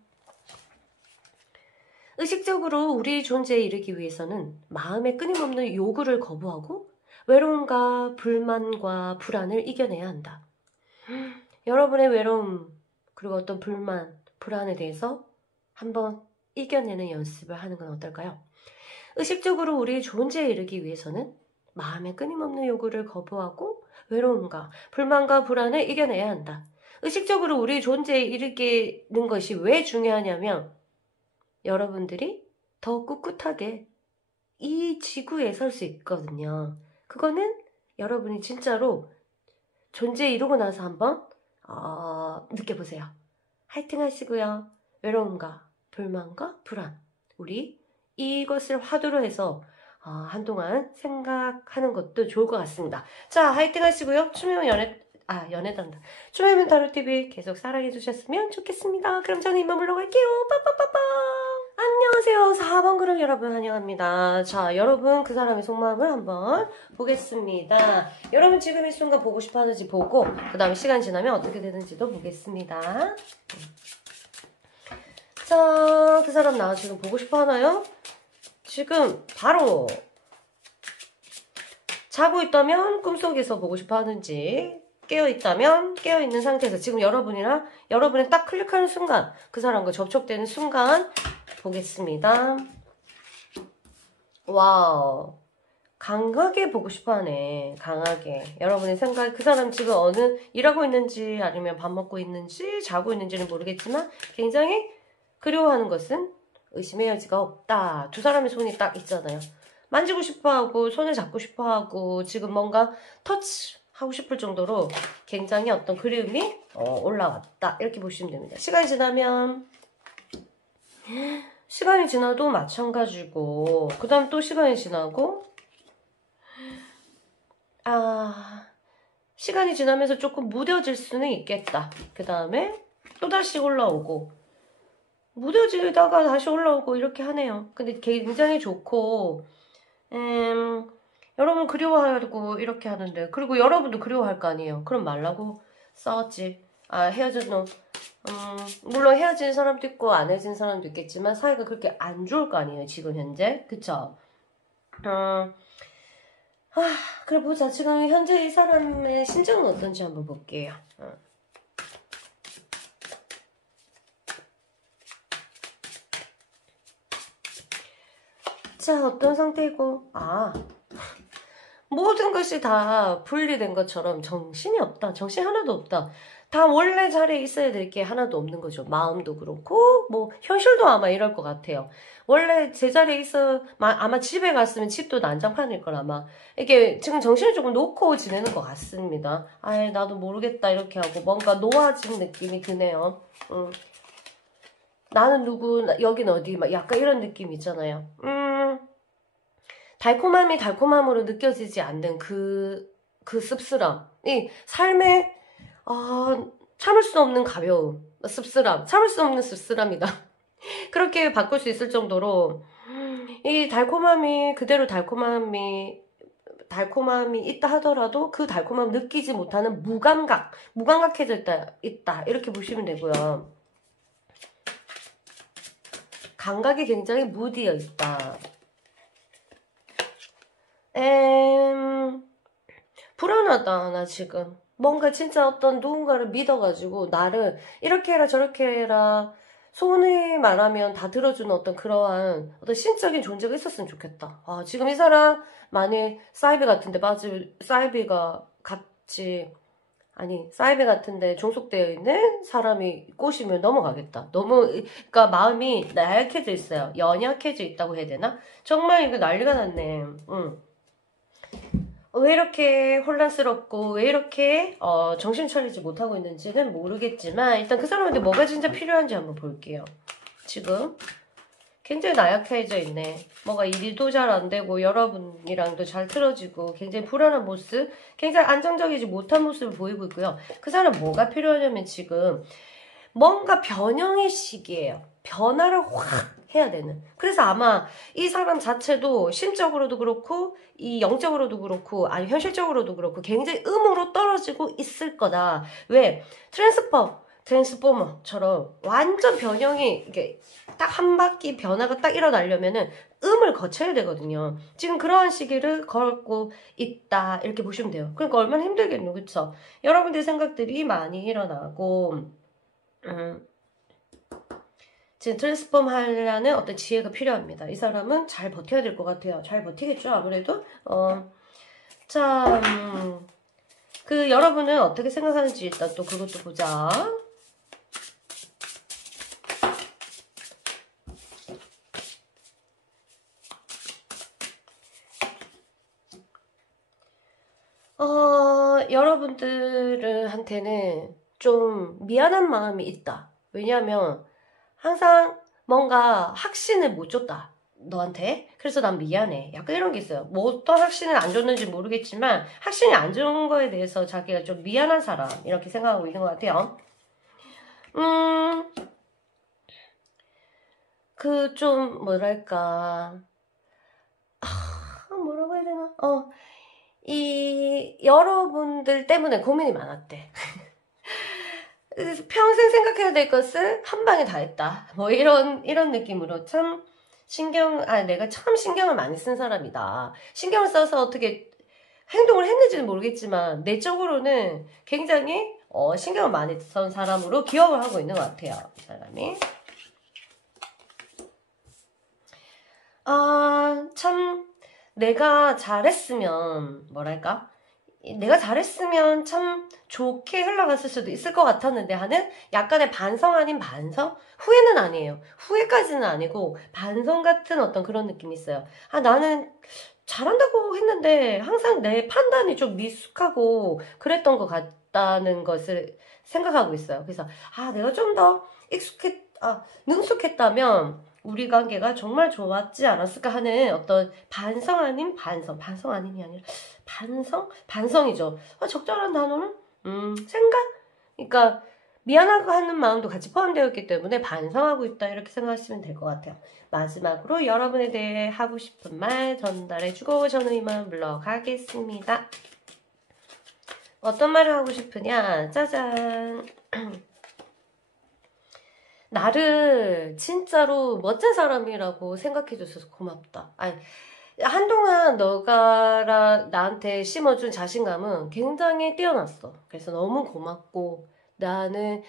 의식적으로 우리 존재에 이르기 위해서는 마음의 끊임없는 요구를 거부하고 외로움과 불만과 불안을 이겨내야 한다. 여러분의 외로움 그리고 어떤 불만, 불안에 대해서 한번 이겨내는 연습을 하는 건 어떨까요? 의식적으로 우리 존재에 이르기 위해서는 마음의 끊임없는 요구를 거부하고 외로움과 불만과 불안을 이겨내야 한다. 의식적으로 우리 존재에 이르는 것이 왜 중요하냐면 여러분들이 더 꿋꿋하게 이 지구에 설 수 있거든요. 그거는 여러분이 진짜로 존재에 이루고 나서 한번 느껴보세요. 화이팅 하시고요. 외로움과 불만과 불안 우리 이것을 화두로 해서 한동안 생각하는 것도 좋을 것 같습니다. 자, 화이팅 하시고요. 연애단다. 춤의 타로TV 계속 사랑해주셨으면 좋겠습니다. 그럼 저는 이만 물러갈게요. 빠빠빠빠. 안녕하세요. 4번 그룹 여러분 환영합니다. 자, 여러분 그 사람의 속마음을 한번 보겠습니다. 여러분 지금 이 순간 보고 싶어 하는지 보고 그 다음에 시간 지나면 어떻게 되는지도 보겠습니다. 자, 그 사람 나 지금 보고 싶어 하나요? 지금 바로 자고 있다면 꿈속에서 보고 싶어 하는지 깨어있다면 깨어있는 상태에서 지금 여러분이랑 여러분이 딱 클릭하는 순간 그 사람과 접촉되는 순간 보겠습니다. 와우, 강하게 보고 싶어하네. 강하게. 여러분의 생각, 그 사람 지금 일하고 있는지 아니면 밥 먹고 있는지 자고 있는지는 모르겠지만 굉장히 그리워하는 것은 의심의 여지가 없다. 두 사람의 손이 딱 있잖아요. 만지고 싶어하고 손을 잡고 싶어하고 지금 뭔가 터치하고 싶을 정도로 굉장히 어떤 그리움이 올라왔다. 이렇게 보시면 됩니다. 시간이 지나도 마찬가지고 그 다음 또 시간이 지나고 시간이 지나면서 조금 무뎌질 수는 있겠다. 그 다음에 또다시 올라오고 무뎌지다가 다시 올라오고 이렇게 하네요. 근데 굉장히 좋고 여러분 그리워하고 이렇게 하는데 그리고 여러분도 그리워할 거 아니에요. 그럼 말라고 싸웠지. 헤어진 놈. 물론 헤어진 사람도 있고 안 헤어진 사람도 있겠지만 사이가 그렇게 안 좋을 거 아니에요. 지금 현재. 그쵸? 그래 보자. 지금 현재 이 사람의 심정은 어떤지 한번 볼게요. 자, 어떤 상태이고 모든 것이 다 분리된 것처럼 정신이 없다. 정신 하나도 없다. 다 원래 자리에 있어야 될 게 하나도 없는 거죠. 마음도 그렇고 뭐 현실도 아마 이럴 것 같아요. 원래 제자리에 있어 아마 집에 갔으면 집도 난장판일 걸 아마. 이게 지금 정신을 조금 놓고 지내는 것 같습니다. 나도 모르겠다 이렇게 하고 뭔가 놓아진 느낌이 드네요. 나는 누구, 여긴 어디, 막 약간 이런 느낌 있잖아요. 달콤함이 달콤함으로 느껴지지 않는 그 씁쓸함. 이 삶의 참을 수 없는 가벼움, 씁쓸함, 참을 수 없는 씁쓸함이다. 그렇게 바꿀 수 있을 정도로 이 달콤함이 그대로 달콤함이 있다 하더라도 그 달콤함 느끼지 못하는 무감각해져 있다 이렇게 보시면 되고요. 감각이 굉장히 무디어 있다. 불안하다 나 지금. 뭔가 진짜 어떤 누군가를 믿어가지고 나를 이렇게 해라 저렇게 해라 소원을 말하면 다 들어주는 어떤 그러한 어떤 신적인 존재가 있었으면 좋겠다. 지금 이 사람 만약 사이비 같은데 종속되어 있는 사람이 꼬시면 넘어가겠다. 너무 그러니까 마음이 나약해져 있어요. 연약해져 있다고 해야 되나? 정말 이거 난리가 났네. 왜 이렇게 혼란스럽고 왜 이렇게 정신 차리지 못하고 있는지는 모르겠지만 일단 그 사람한테 뭐가 진짜 필요한지 한번 볼게요. 지금 굉장히 나약해져 있네. 뭔가 일도 잘 안 되고 여러분이랑도 잘 틀어지고 굉장히 불안한 모습, 굉장히 안정적이지 못한 모습을 보이고 있고요. 그 사람 뭐가 필요하냐면 지금 뭔가 변형의 시기예요. 변화를 확 해야 되는. 그래서 아마 이 사람 자체도 심적으로도 그렇고 이 영적으로도 그렇고 아니 현실적으로도 그렇고 굉장히 음으로 떨어지고 있을 거다. 왜? 트랜스포머처럼 완전 변형이 이게 딱 한 바퀴 변화가 딱 일어나려면은 음을 거쳐야 되거든요. 지금 그러한 시기를 걸고 있다 이렇게 보시면 돼요. 그러니까 얼마나 힘들겠노, 그쵸? 여러분들 생각들이 많이 일어나고 지금 트랜스폼 하려는 어떤 지혜가 필요합니다. 이 사람은 잘 버텨야 될 것 같아요. 잘 버티겠죠, 아무래도. 자, 여러분은 어떻게 생각하는지 일단 또 그것도 보자. 여러분들한테는 좀 미안한 마음이 있다. 왜냐하면 항상 뭔가 확신을 못 줬다. 너한테. 그래서 난 미안해. 약간 이런 게 있어요. 뭐 어떤 확신을 안 줬는지 모르겠지만 확신이 안 준 거에 대해서 자기가 좀 미안한 사람 이렇게 생각하고 있는 것 같아요. 좀 뭐랄까 뭐라고 해야 되나? 이 여러분들 때문에 고민이 많았대. 평생 생각해야 될 것을 한 방에 다 했다. 뭐 이런 느낌으로 내가 참 신경을 많이 쓴 사람이다. 신경을 써서 어떻게 행동을 했는지는 모르겠지만 내적으로는 굉장히 신경을 많이 쓴 사람으로 기억을 하고 있는 것 같아요. 이 사람이. 참 내가 잘했으면 뭐랄까? 내가 잘했으면 참 좋게 흘러갔을 수도 있을 것 같았는데 하는 약간의 반성 아닌 반성? 후회는 아니에요. 후회까지는 아니고 반성 같은 어떤 그런 느낌이 있어요. 나는 잘한다고 했는데 항상 내 판단이 좀 미숙하고 그랬던 것 같다는 것을 생각하고 있어요. 그래서 내가 좀 더 능숙했다면 우리 관계가 정말 좋았지 않았을까 하는 어떤 반성 아닌 반성 아닌이 아니라 반성이죠. 적절한 단어는 생각? 그러니까 미안하고 하는 마음도 같이 포함되어 있기 때문에 반성하고 있다 이렇게 생각하시면 될 것 같아요. 마지막으로 여러분에 대해 하고 싶은 말 전달해주고 저는 이만 물러가겠습니다. 어떤 말을 하고 싶으냐? 짜잔. 나를 진짜로 멋진 사람이라고 생각해줘서 고맙다. 한동안 너가 나한테 심어준 자신감은 굉장히 뛰어났어. 그래서 너무 고맙고 나는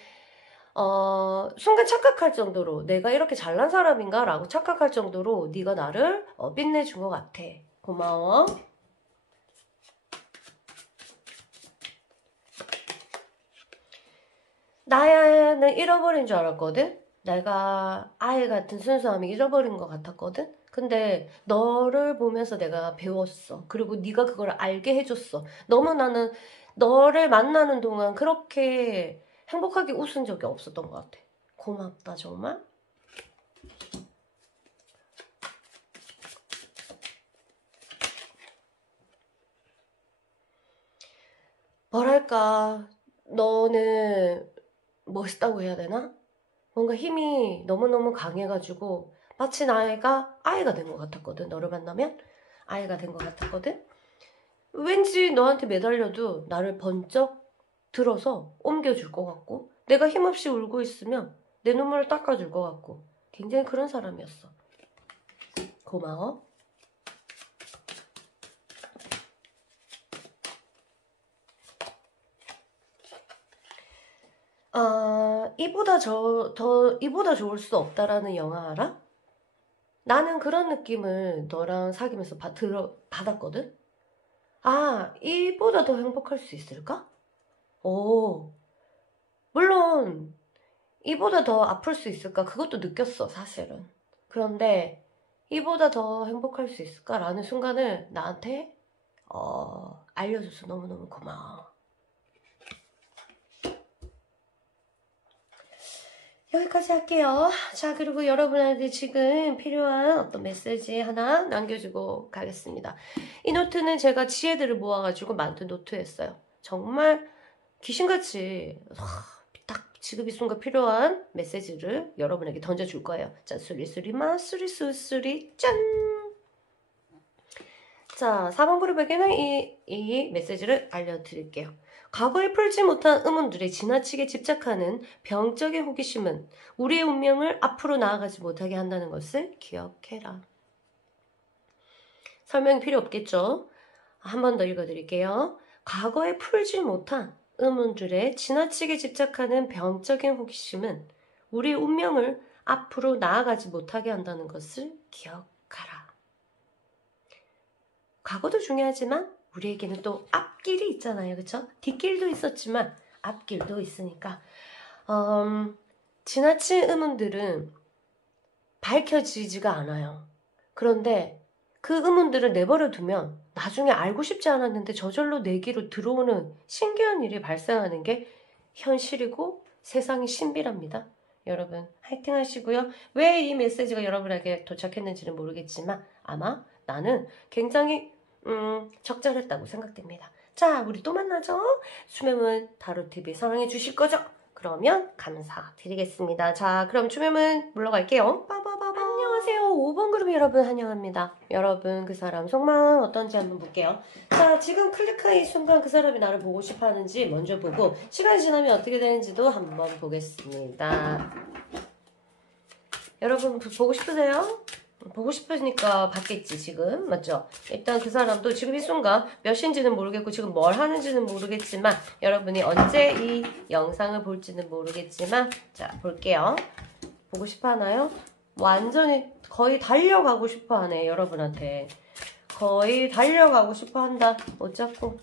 순간 착각할 정도로 내가 이렇게 잘난 사람인가? 라고 착각할 정도로 네가 나를 빛내준 것 같아. 고마워. 나는 잃어버린 줄 알았거든? 내가 아이 같은 순수함이 잃어버린 것 같았거든? 근데 너를 보면서 내가 배웠어. 그리고 네가 그걸 알게 해줬어. 너무 나는 너를 만나는 동안 그렇게 행복하게 웃은 적이 없었던 것 같아. 고맙다 정말. 뭐랄까 너는 멋있다고 해야 되나? 뭔가 힘이 너무너무 강해가지고 마치 나이가 아이가 된 것 같았거든. 너를 만나면 아이가 된 것 같았거든. 왠지 너한테 매달려도 나를 번쩍 들어서 옮겨줄 것 같고 내가 힘없이 울고 있으면 내 눈물을 닦아줄 것 같고 굉장히 그런 사람이었어. 고마워. 이보다 좋을 수 없다라는 영화 알아? 나는 그런 느낌을 너랑 사귀면서 받았거든? 이보다 더 행복할 수 있을까? 오, 물론, 이보다 더 아플 수 있을까? 그것도 느꼈어, 사실은. 그런데, 이보다 더 행복할 수 있을까라는 순간을 나한테, 알려줘서 너무너무 고마워. 여기까지 할게요. 자, 그리고 여러분한테 지금 필요한 어떤 메시지 하나 남겨주고 가겠습니다. 이 노트는 제가 지혜들을 모아가지고 만든 노트였어요. 정말 귀신같이 딱 지금 이 순간 필요한 메시지를 여러분에게 던져줄 거예요. 자, 수리수리마 수리수수리 짠! 자, 4번 그룹에게는 이 메시지를 알려드릴게요. 과거에 풀지 못한 의문들에 지나치게 집착하는 병적인 호기심은 우리의 운명을 앞으로 나아가지 못하게 한다는 것을 기억해라. 설명이 필요 없겠죠? 한 번 더 읽어드릴게요. 과거에 풀지 못한 의문들에 지나치게 집착하는 병적인 호기심은 우리의 운명을 앞으로 나아가지 못하게 한다는 것을 기억하라. 과거도 중요하지만 우리에게는 또 앞길이 있잖아요. 그쵸? 뒷길도 있었지만 앞길도 있으니까 지나친 의문들은 밝혀지지가 않아요. 그런데 그 의문들을 내버려 두면 나중에 알고 싶지 않았는데 저절로 내 귀로 들어오는 신기한 일이 발생하는 게 현실이고 세상이 신비랍니다. 여러분 화이팅 하시고요. 왜 이 메시지가 여러분에게 도착했는지는 모르겠지만 아마 나는 굉장히 적절했다고 생각됩니다. 자, 우리 또 만나죠? 수매문 타로TV 사랑해 주실 거죠? 그러면 감사드리겠습니다. 자, 그럼 수매문 물러갈게요. 빠바바바. 안녕하세요. 5번 그룹 여러분 환영합니다. 여러분 그 사람 속마음 어떤지 한번 볼게요. 자, 지금 클릭한 이 순간 그 사람이 나를 보고 싶어 하는지 먼저 보고 시간이 지나면 어떻게 되는지도 한번 보겠습니다. 여러분 보고 싶으세요? 보고 싶으니까 봤겠지 지금 맞죠? 일단 그 사람도 지금 이 순간 몇 시인지는 모르겠고 지금 뭘 하는지는 모르겠지만 여러분이 언제 이 영상을 볼지는 모르겠지만 자 볼게요. 보고 싶어 하나요? 완전히 거의 달려가고 싶어 하네 여러분한테. 거의 달려가고 싶어 한다. 못 잡고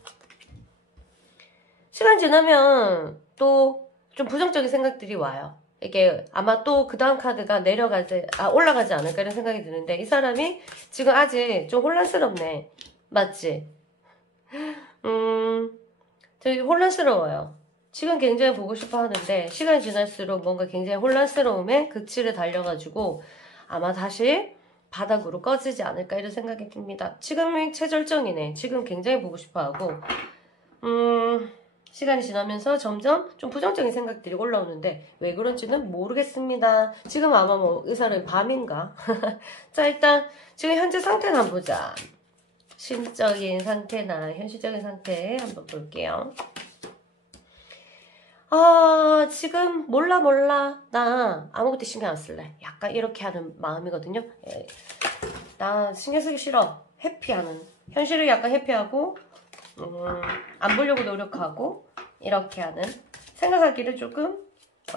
시간 지나면 또 좀 부정적인 생각들이 와요. 이게 아마 또 그 다음 카드가 올라가지 않을까 이런 생각이 드는데 이 사람이 지금 아직 좀 혼란스럽네. 맞지? 되게 혼란스러워요. 지금 굉장히 보고 싶어 하는데 시간이 지날수록 뭔가 굉장히 혼란스러움에 극치를 달려가지고 아마 다시 바닥으로 꺼지지 않을까 이런 생각이 듭니다. 지금이 최절정이네. 지금 굉장히 보고 싶어 하고 시간이 지나면서 점점 좀 부정적인 생각들이 올라오는데 왜 그런지는 모르겠습니다. 지금 아마 뭐 이 사람이 밤인가? 자 일단 지금 현재 상태는 한번 보자. 심적인 상태나 현실적인 상태 한번 볼게요. 지금 몰라 나 아무것도 신경 안 쓸래. 약간 이렇게 하는 마음이거든요. 나 신경 쓰기 싫어. 회피하는 현실을 약간 회피하고 안 보려고 노력하고 이렇게 하는 생각하기를 조금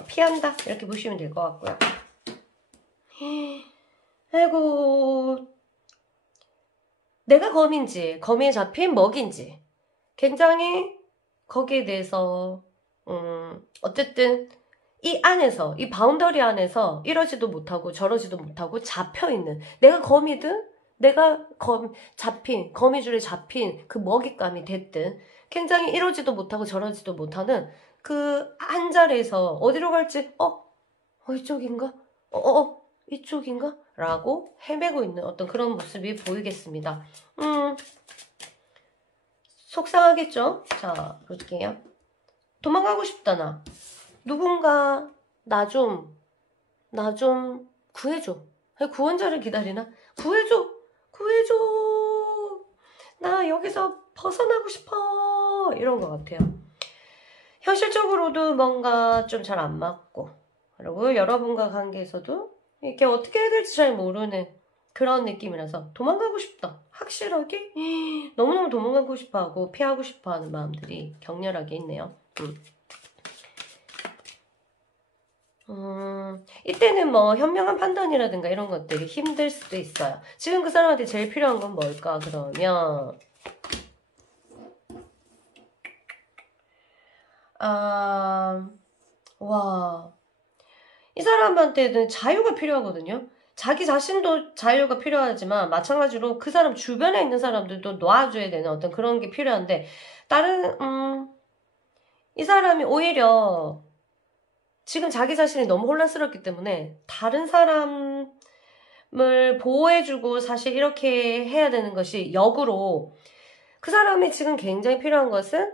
피한다 이렇게 보시면 될 것 같고요. 아이고 내가 검인지 거미에 잡힌 먹인지 굉장히 거기에 대해서 어쨌든 이 안에서 이 바운더리 안에서 이러지도 못하고 저러지도 못하고 잡혀있는 내가 거미든 내가 거미줄에 잡힌 그 먹잇감이 됐든 굉장히 이러지도 못하고 저러지도 못하는 그 한 자리에서 어디로 갈지 이쪽인가? 이쪽인가? 라고 헤매고 있는 어떤 그런 모습이 보이겠습니다. 속상하겠죠? 자, 볼게요. 도망가고 싶다, 나. 누군가 나 좀 구해줘. 구원자를 기다리나? 구해줘. 구해줘. 나 여기서 벗어나고 싶어. 이런 것 같아요. 현실적으로도 뭔가 좀 잘 안 맞고, 그리고 여러분과 관계에서도 이렇게 어떻게 해야 될지 잘 모르는 그런 느낌이라서 도망가고 싶다. 확실하게 너무너무 도망가고 싶어하고 피하고 싶어하는 마음들이 격렬하게 있네요. 이때는 뭐 현명한 판단이라든가 이런 것들이 힘들 수도 있어요. 지금 그 사람한테 제일 필요한 건 뭘까? 그러면 와, 이 사람한테는 자유가 필요하거든요. 자기 자신도 자유가 필요하지만 마찬가지로 그 사람 주변에 있는 사람들도 놔줘야 되는 어떤 그런 게 필요한데 다른 이 사람이 오히려 지금 자기 자신이 너무 혼란스럽기 때문에 다른 사람을 보호해주고 사실 이렇게 해야 되는 것이 역으로 그 사람이 지금 굉장히 필요한 것은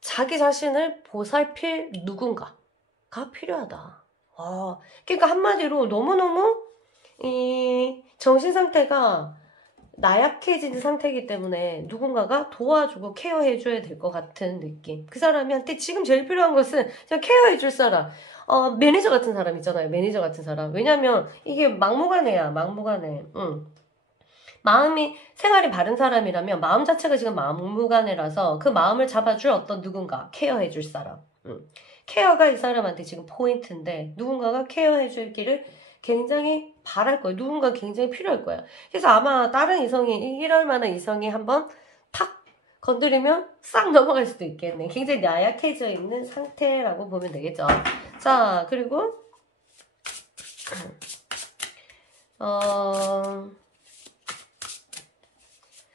자기 자신을 보살필 누군가가 필요하다. 그러니까 한마디로 너무너무 이 정신 상태가 나약해진 상태이기 때문에 누군가가 도와주고 케어해줘야 될 것 같은 느낌. 그 사람한테 지금 제일 필요한 것은 그냥 케어해줄 사람. 매니저 같은 사람 있잖아요. 매니저 같은 사람. 왜냐면 이게 막무가내야. 막무가내. 마음이 생활이 바른 사람이라면 마음 자체가 지금 막무가내라서 그 마음을 잡아줄 어떤 누군가 케어해줄 사람. 케어가 이 사람한테 지금 포인트인데 누군가가 케어해줄 길을 굉장히 바랄 거예요. 누군가 굉장히 필요할 거예요. 그래서 아마 다른 이성이 이럴 만한 이성이 한번 탁 건드리면 싹 넘어갈 수도 있겠네. 굉장히 나약해져 있는 상태라고 보면 되겠죠. 자, 그리고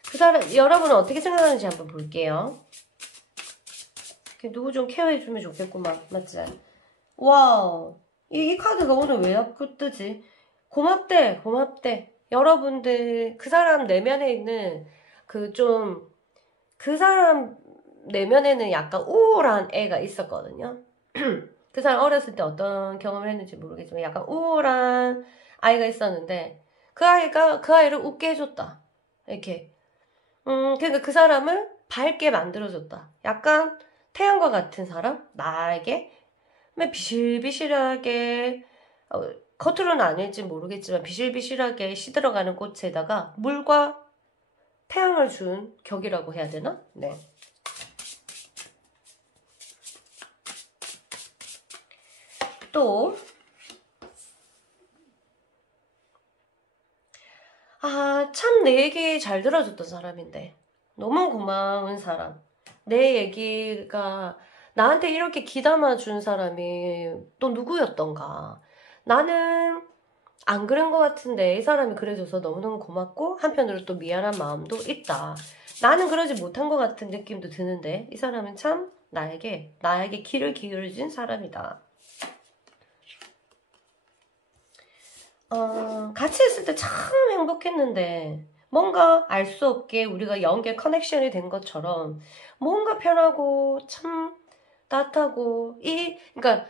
그 사람 여러분은 어떻게 생각하는지 한번 볼게요. 누구 좀 케어해주면 좋겠구만. 맞지? 와우. 이 카드가 오늘 왜 자꾸 뜨지? 고맙대, 고맙대. 여러분들, 그 사람 내면에 있는, 그 사람 내면에는 약간 우울한 애가 있었거든요. 그 사람 어렸을 때 어떤 경험을 했는지 모르겠지만 약간 우울한 아이가 있었는데, 그 아이를 웃게 해줬다. 이렇게. 그러니까 그 사람을 밝게 만들어줬다. 약간 태양과 같은 사람? 나에게? 비실비실하게 겉으로는 아닐지 모르겠지만 비실비실하게 시들어가는 꽃에다가 물과 태양을 준 격이라고 해야 되나? 네. 또 참 내 얘기 잘 들어줬던 사람인데 너무 고마운 사람. 내 얘기가 나한테 이렇게 귀담아 준 사람이 또 누구였던가. 나는 안 그런 것 같은데 이 사람이 그래줘서 너무너무 고맙고 한편으로 또 미안한 마음도 있다. 나는 그러지 못한 것 같은 느낌도 드는데 이 사람은 참 나에게 귀를 기울여준 사람이다. 같이 있을 때 참 행복했는데 뭔가 알 수 없게 우리가 연계 커넥션이 된 것처럼 뭔가 편하고 참 따뜻하고 그러니까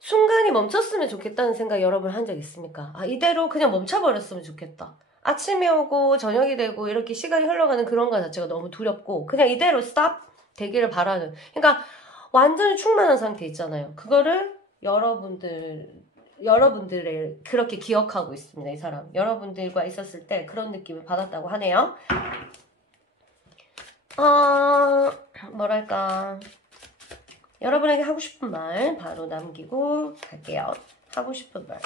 순간이 멈췄으면 좋겠다는 생각 여러분 한 적 있습니까? 이대로 그냥 멈춰버렸으면 좋겠다. 아침이 오고 저녁이 되고 이렇게 시간이 흘러가는 그런 거 자체가 너무 두렵고 그냥 이대로 스탑 되기를 바라는. 그러니까 완전히 충만한 상태 있잖아요. 그거를 여러분들을 그렇게 기억하고 있습니다. 이 사람. 여러분들과 있었을 때 그런 느낌을 받았다고 하네요. 뭐랄까. 여러분에게 하고 싶은 말 바로 남기고 갈게요. 하고 싶은 말.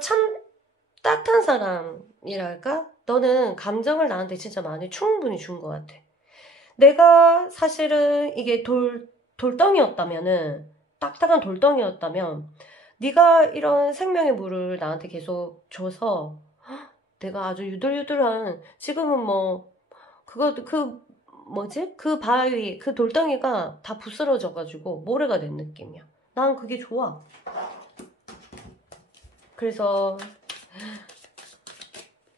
참 따뜻한 사람이랄까? 너는 감정을 나한테 진짜 많이 충분히 준 것 같아. 내가 사실은 이게 돌덩이였다면은 딱딱한 돌덩이였다면 네가 이런 생명의 물을 나한테 계속 줘서 내가 아주 유들유들한 지금은 뭐 그 바위 그 돌덩이가 다 부스러져가지고 모래가 된 느낌이야. 난 그게 좋아. 그래서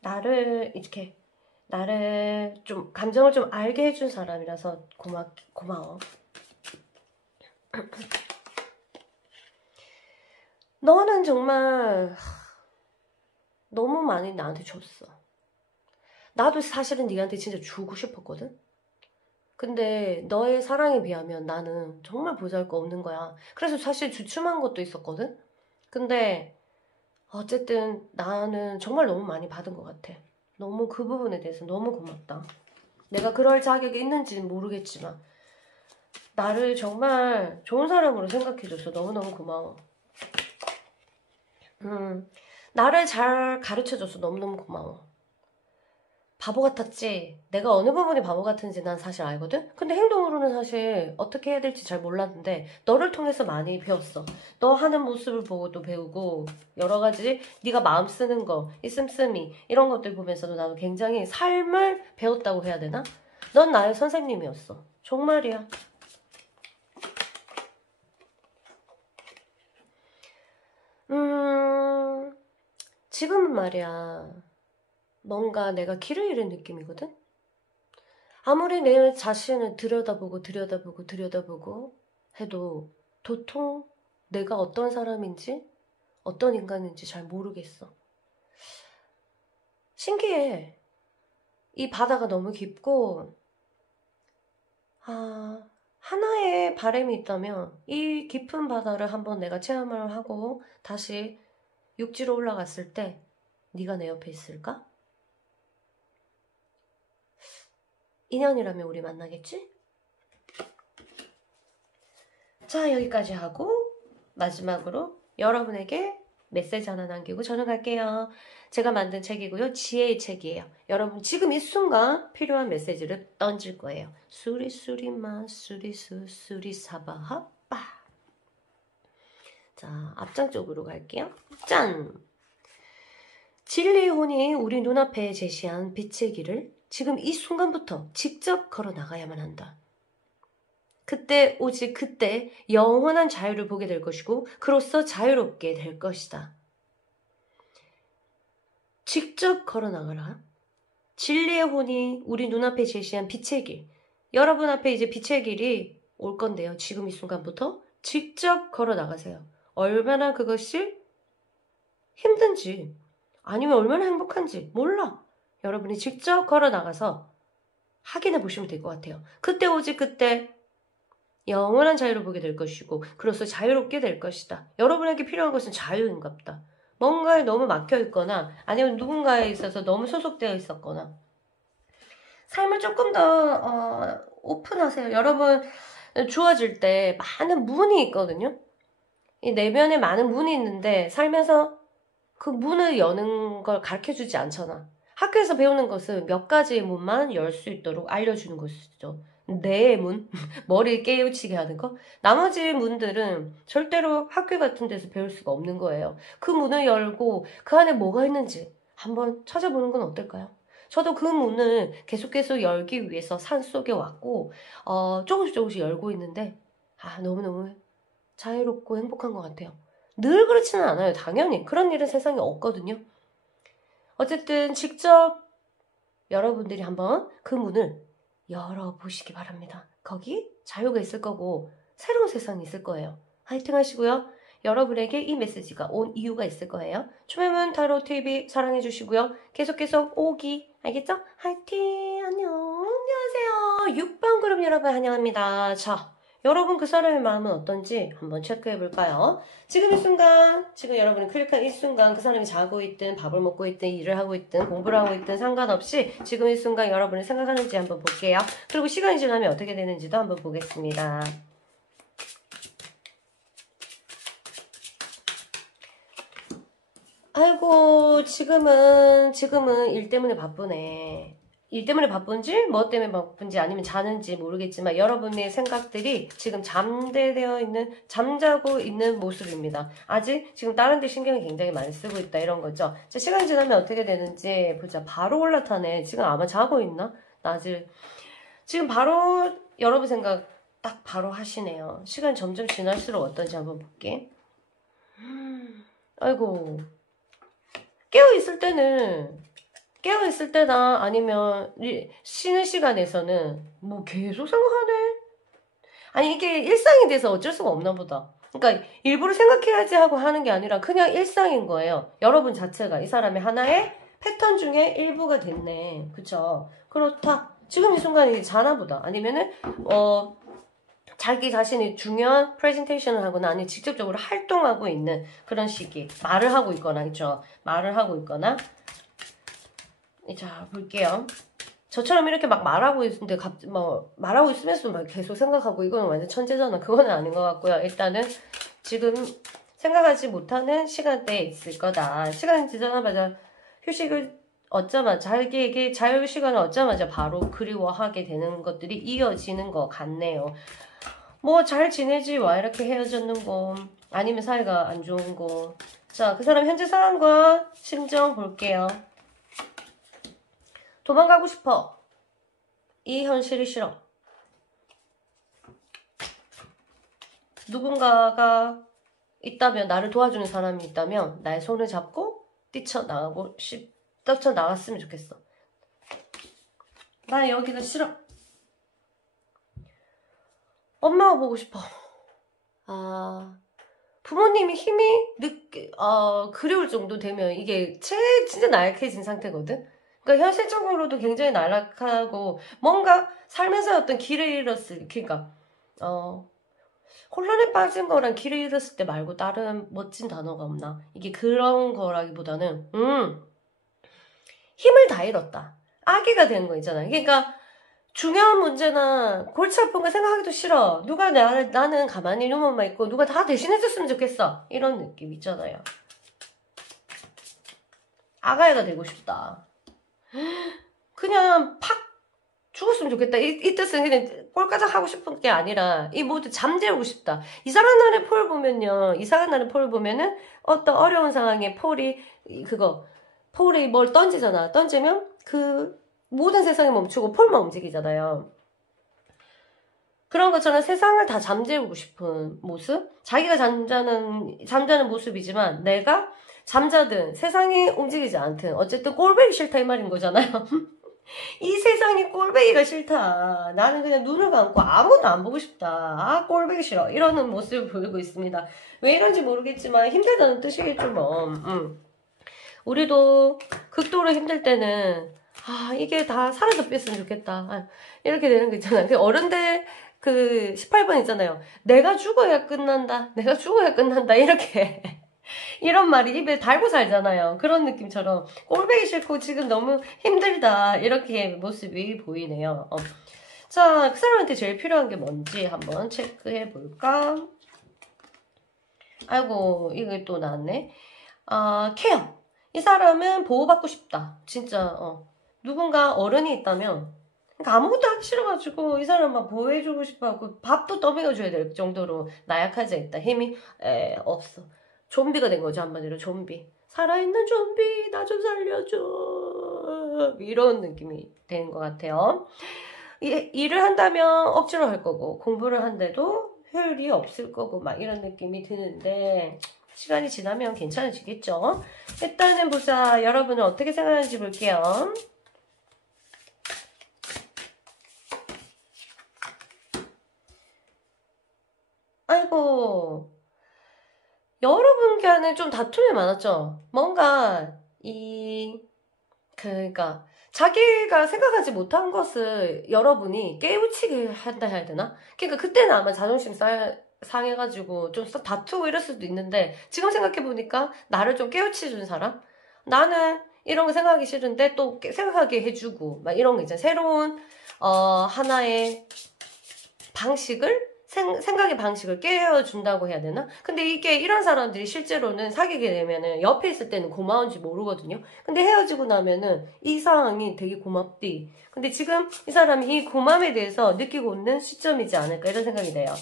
나를 이렇게 나를 좀 감정을 좀 알게 해준 사람이라서 고마워. 너는 정말 너무 많이 나한테 줬어. 나도 사실은 네한테 진짜 주고 싶었거든. 근데 너의 사랑에 비하면 나는 정말 보잘것없는 거야. 그래서 사실 주춤한 것도 있었거든. 근데 어쨌든 나는 정말 너무 많이 받은 것 같아. 너무 그 부분에 대해서 너무 고맙다. 내가 그럴 자격이 있는지는 모르겠지만 나를 정말 좋은 사람으로 생각해줘서 너무너무 고마워. 나를 잘 가르쳐줘서 너무너무 고마워. 바보 같았지? 내가 어느 부분이 바보 같은지 난 사실 알거든? 근데 행동으로는 사실 어떻게 해야 될지 잘 몰랐는데 너를 통해서 많이 배웠어. 너 하는 모습을 보고도 배우고 여러 가지 네가 마음 쓰는 거, 이 씀씀이 이런 것들 보면서도 나도 굉장히 삶을 배웠다고 해야 되나? 넌 나의 선생님이었어. 정말이야. 지금은 말이야. 뭔가 내가 길을 잃은 느낌이거든? 아무리 내 자신을 들여다보고 해도 도통 내가 어떤 사람인지 어떤 인간인지 잘 모르겠어. 신기해. 이 바다가 너무 깊고 하나의 바람이 있다면 이 깊은 바다를 한번 내가 체험을 하고 다시 육지로 올라갔을 때 네가 내 옆에 있을까? 인연이라면 우리 만나겠지? 자, 여기까지 하고 마지막으로 여러분에게 메시지 하나 남기고 저는 갈게요. 제가 만든 책이고요. 지혜의 책이에요. 여러분 지금 이 순간 필요한 메시지를 던질 거예요. 수리수리마 수리수수리사바하빠. 자, 앞장 쪽으로 갈게요. 짠! 진리의 혼이 우리 눈앞에 제시한 빛의 길을 지금 이 순간부터 직접 걸어 나가야만 한다. 그때 오직 그때 영원한 자유를 보게 될 것이고 그로써 자유롭게 될 것이다. 직접 걸어 나가라. 진리의 혼이 우리 눈앞에 제시한 빛의 길. 여러분 앞에 이제 빛의 길이 올 건데요. 지금 이 순간부터 직접 걸어 나가세요. 얼마나 그것이 힘든지 아니면 얼마나 행복한지 몰라. 여러분이 직접 걸어 나가서 확인해 보시면 될 것 같아요. 그때 오직 그때 영원한 자유를 보게 될 것이고 그로써 자유롭게 될 것이다. 여러분에게 필요한 것은 자유인갑다. 뭔가에 너무 막혀 있거나 아니면 누군가에 있어서 너무 소속되어 있었거나 삶을 조금 더 오픈하세요. 여러분 주어질 때 많은 문이 있거든요. 이 내면에 많은 문이 있는데 살면서 그 문을 여는 걸 가르쳐주지 않잖아. 학교에서 배우는 것은 몇 가지의 문만 열 수 있도록 알려주는 것이죠. 내 문, 머리를 깨우치게 하는 거. 나머지 문들은 절대로 학교 같은 데서 배울 수가 없는 거예요. 그 문을 열고 그 안에 뭐가 있는지 한번 찾아보는 건 어떨까요? 저도 그 문을 계속 열기 위해서 산 속에 왔고 조금씩 열고 있는데 너무너무 자유롭고 행복한 것 같아요. 늘 그렇지는 않아요. 당연히 그런 일은 세상에 없거든요. 어쨌든 직접 여러분들이 한번 그 문을 열어보시기 바랍니다. 거기 자유가 있을 거고 새로운 세상이 있을 거예요. 화이팅 하시고요. 여러분에게 이 메시지가 온 이유가 있을 거예요. 초매문 타로TV 사랑해주시고요. 계속 오기 알겠죠? 화이팅! 안녕하세요. 6번 그룹 여러분 환영합니다. 자, 여러분 그 사람의 마음은 어떤지 한번 체크해볼까요? 지금 이 순간, 지금 여러분이 클릭한 이 순간 그 사람이 자고 있든 밥을 먹고 있든 일을 하고 있든 공부를 하고 있든 상관없이 지금 이 순간 여러분이 생각하는지 한번 볼게요. 그리고 시간이 지나면 어떻게 되는지도 한번 보겠습니다. 아이고 지금은 일 때문에 바쁘네. 일 때문에 바쁜지 뭐 때문에 바쁜지 아니면 자는지 모르겠지만 여러분의 생각들이 지금 잠자고 있는 모습입니다. 아직 지금 다른 데 신경이 굉장히 많이 쓰고 있다 이런 거죠. 자, 시간이 지나면 어떻게 되는지 보자. 바로 올라타네. 지금 아마 자고 있나? 낮을 지금 바로 여러분 생각 딱 바로 하시네요. 시간이 점점 지날수록 어떤지 한번 볼게. 아이고 깨어있을 때는 깨어있을 때나 아니면 쉬는 시간에서는 뭐 계속 생각하네. 아니 이게 일상이 돼서 어쩔 수가 없나 보다. 그러니까 일부러 생각해야지 하고 하는 게 아니라 그냥 일상인 거예요. 여러분 자체가 이 사람의 하나의 패턴 중에 일부가 됐네. 그쵸? 그렇다. 지금 이 순간에 이제 자나 보다. 아니면은 자기 자신이 중요한 프레젠테이션을 하거나 아니면 직접적으로 활동하고 있는 그런 시기. 말을 하고 있거나 있죠. 말을 하고 있거나. 자, 볼게요. 저처럼 이렇게 막 말하고 있는데 말하고 있으면서 막 계속 생각하고 이거는 완전 천재잖아. 그거는 아닌 것 같고요. 일단은 지금 생각하지 못하는 시간대에 있을 거다. 시간이 지나자마자 휴식을 얻자마자 자기에게 자유시간을 얻자마자 바로 그리워하게 되는 것들이 이어지는 것 같네요. 뭐 잘 지내지 와 이렇게 헤어졌는 거 아니면 사이가 안 좋은 거. 자, 그 사람 현재 상황과 심정 볼게요. 도망가고 싶어. 이 현실이 싫어. 누군가가 있다면, 나를 도와주는 사람이 있다면 나의 손을 잡고 뛰쳐나갔으면 좋겠어. 나 여기가 싫어. 엄마가 보고 싶어. 부모님이 힘이 그리울 정도 되면 이게 진짜 나약해진 상태거든? 그러니까 현실적으로도 굉장히 나락하고 뭔가 삶에서 어떤 길을 잃었을, 그러니까 혼란에 빠진 거랑 길을 잃었을 때 말고 다른 멋진 단어가 없나? 이게 그런 거라기보다는 힘을 다 잃었다. 아기가 된 거 있잖아. 그러니까 중요한 문제나 골치 아픈 거 생각하기도 싫어. 누가 나는 가만히 누워만 있고 누가 다 대신해줬으면 좋겠어. 이런 느낌 있잖아요. 아가야가 되고 싶다. 그냥 팍 죽었으면 좋겠다. 이 뜻은 그냥 꼴까닥 하고 싶은 게 아니라 이 모두 잠재우고 싶다. 이상한 날의 폴 보면요. 이상한 날의 폴 보면은 어떤 어려운 상황에 폴이 뭘 던지잖아. 던지면 그 모든 세상이 멈추고 폴만 움직이잖아요. 그런 것처럼 세상을 다 잠재우고 싶은 모습? 자기가 잠자는 모습이지만 내가 잠자든 세상이 움직이지 않든 어쨌든 꼴보기 싫다 이 말인 거잖아요. 이 세상에 꼴보기가 싫다. 나는 그냥 눈을 감고 아무도 안 보고 싶다. 꼴보기 싫어. 이러는 모습을 보이고 있습니다. 왜 이런지 모르겠지만 힘들다는 뜻이겠죠 뭐. 우리도 극도로 힘들 때는 이게 다 사라져 뺐으면 좋겠다. 이렇게 되는 거 있잖아요. 어른들 18번 있잖아요. 내가 죽어야 끝난다. 내가 죽어야 끝난다. 이렇게. 이런 말이 입에 달고 살잖아요. 그런 느낌처럼 꼴보기 싫고 지금 너무 힘들다. 이렇게 모습이 보이네요. 자, 그 사람한테 제일 필요한 게 뭔지 한번 체크해 볼까? 아이고, 이거 또 나왔네. 케어. 이 사람은 보호받고 싶다. 진짜 누군가 어른이 있다면 그러니까 아무것도 하기 싫어가지고 이 사람만 보호해주고 싶어하고 밥도 떠먹여줘야 될 정도로 나약해져 있다. 힘이 없어. 좀비가 된 거죠. 한마디로 좀비. 살아있는 좀비 나 좀 살려줘. 이런 느낌이 되는 것 같아요. 일을 한다면 억지로 할 거고 공부를 한데도 효율이 없을 거고 막 이런 느낌이 드는데 시간이 지나면 괜찮아지겠죠. 일단은 보자. 여러분은 어떻게 생각하는지 볼게요. 아이고, 여러분과는 좀 다툼이 많았죠. 뭔가 그러니까 자기가 생각하지 못한 것을 여러분이 깨우치게 한다 해야 되나? 그러니까 그때는 아마 자존심 상해가지고 좀 다투고 이럴 수도 있는데 지금 생각해보니까 나를 좀 깨우쳐준 사람? 나는 이런 거 생각하기 싫은데 또 생각하게 해주고 막 이런 거 있잖아. 새로운 하나의 방식을 생각의 방식을 깨워준다고 해야 되나? 근데 이게 이런 사람들이 실제로는 사귀게 되면은 옆에 있을 때는 고마운지 모르거든요. 근데 헤어지고 나면은 이 상황이 되게 고맙디. 근데 지금 이 사람이 이 고맘에 대해서 느끼고 있는 시점이지 않을까 이런 생각이 돼요.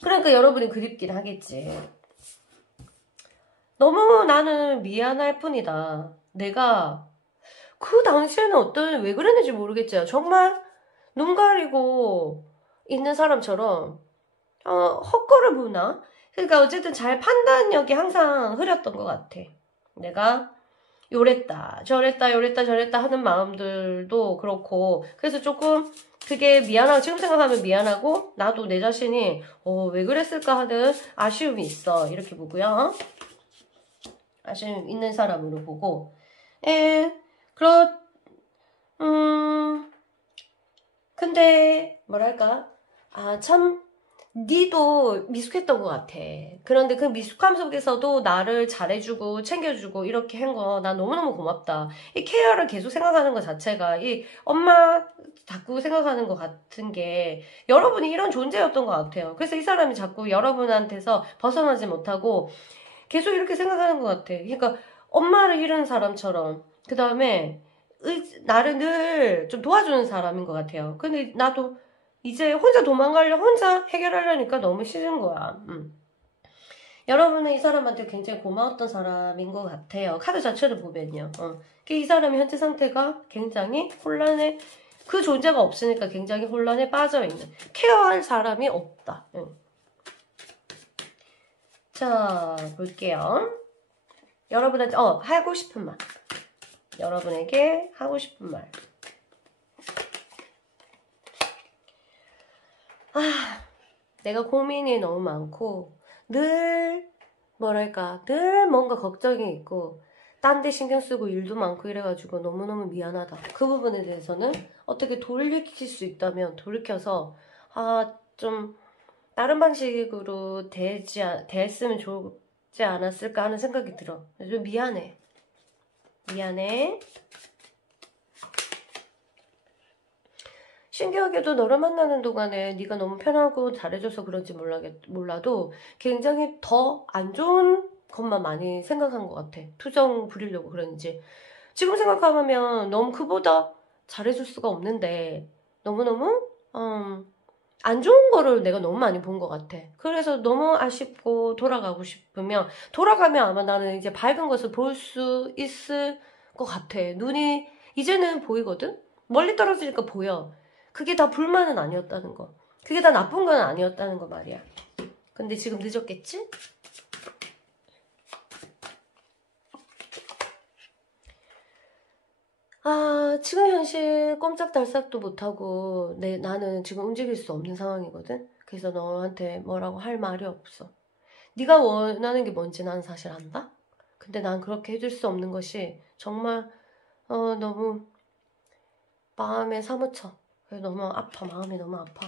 그러니까 여러분이 그립긴 하겠지. 너무 나는 미안할 뿐이다. 내가 그 당시에는 왜 그랬는지 모르겠죠. 정말 눈 가리고 있는 사람처럼 헛걸을 보나? 그러니까 어쨌든 잘 판단력이 항상 흐렸던 것 같아. 내가 요랬다 저랬다 요랬다 저랬다 하는 마음들도 그렇고, 그래서 조금 그게 미안하고, 지금 생각하면 미안하고, 나도 내 자신이 왜 그랬을까 하는 아쉬움이 있어. 이렇게 보고요. 아쉬움 있는 사람으로 보고, 그렇 근데 뭐랄까, 참 니도 미숙했던 것 같아. 그런데 그 미숙함 속에서도 나를 잘해주고 챙겨주고 이렇게 한 거 나 너무너무 고맙다. 이 케어를 계속 생각하는 것 자체가, 이 엄마 자꾸 생각하는 것 같은 게 여러분이 이런 존재였던 것 같아요. 그래서 이 사람이 자꾸 여러분한테서 벗어나지 못하고 계속 이렇게 생각하는 것 같아. 그러니까 엄마를 잃은 사람처럼, 그 다음에 나를 늘 좀 도와주는 사람인 것 같아요. 근데 나도 이제 혼자 혼자 해결하려니까 너무 싫은 거야. 여러분은 이 사람한테 굉장히 고마웠던 사람인 것 같아요. 카드 자체를 보면요. 이 사람의 현재 상태가 굉장히 혼란해, 그 존재가 없으니까 굉장히 혼란에 빠져있는, 케어할 사람이 없다. 자, 볼게요. 여러분한테 하고 싶은 말. 여러분에게 하고 싶은 말. 내가 고민이 너무 많고 늘 뭐랄까, 늘 뭔가 걱정이 있고 딴 데 신경 쓰고 일도 많고 이래가지고 너무너무 미안하다. 그 부분에 대해서는 어떻게 돌이킬 수 있다면 돌이켜서 좀 다른 방식으로 대했으면 좋지 않았을까 하는 생각이 들어. 좀 미안해. 신기하게도 너를 만나는 동안에 네가 너무 편하고 잘해줘서 그런지 몰라도 굉장히 더 안 좋은 것만 많이 생각한 것 같아. 투정 부리려고 그런지. 지금 생각하면 너무 그보다 잘해줄 수가 없는데 너무너무 안 좋은 거를 내가 너무 많이 본 것 같아. 그래서 너무 아쉽고 돌아가고 싶으면, 돌아가면 아마 나는 이제 밝은 것을 볼 수 있을 것 같아. 눈이 이제는 보이거든? 멀리 떨어지니까 보여. 그게 다 불만은 아니었다는 거. 그게 다 나쁜 건 아니었다는 거 말이야. 근데 지금 늦었겠지? 지금 현실 꼼짝달싹도 못하고 나는 지금 움직일 수 없는 상황이거든? 그래서 너한테 뭐라고 할 말이 없어. 네가 원하는 게 뭔지 난 사실 안다? 근데 난 그렇게 해줄 수 없는 것이 정말 너무 마음에 사무쳐. 너무 아파. 마음이 너무 아파.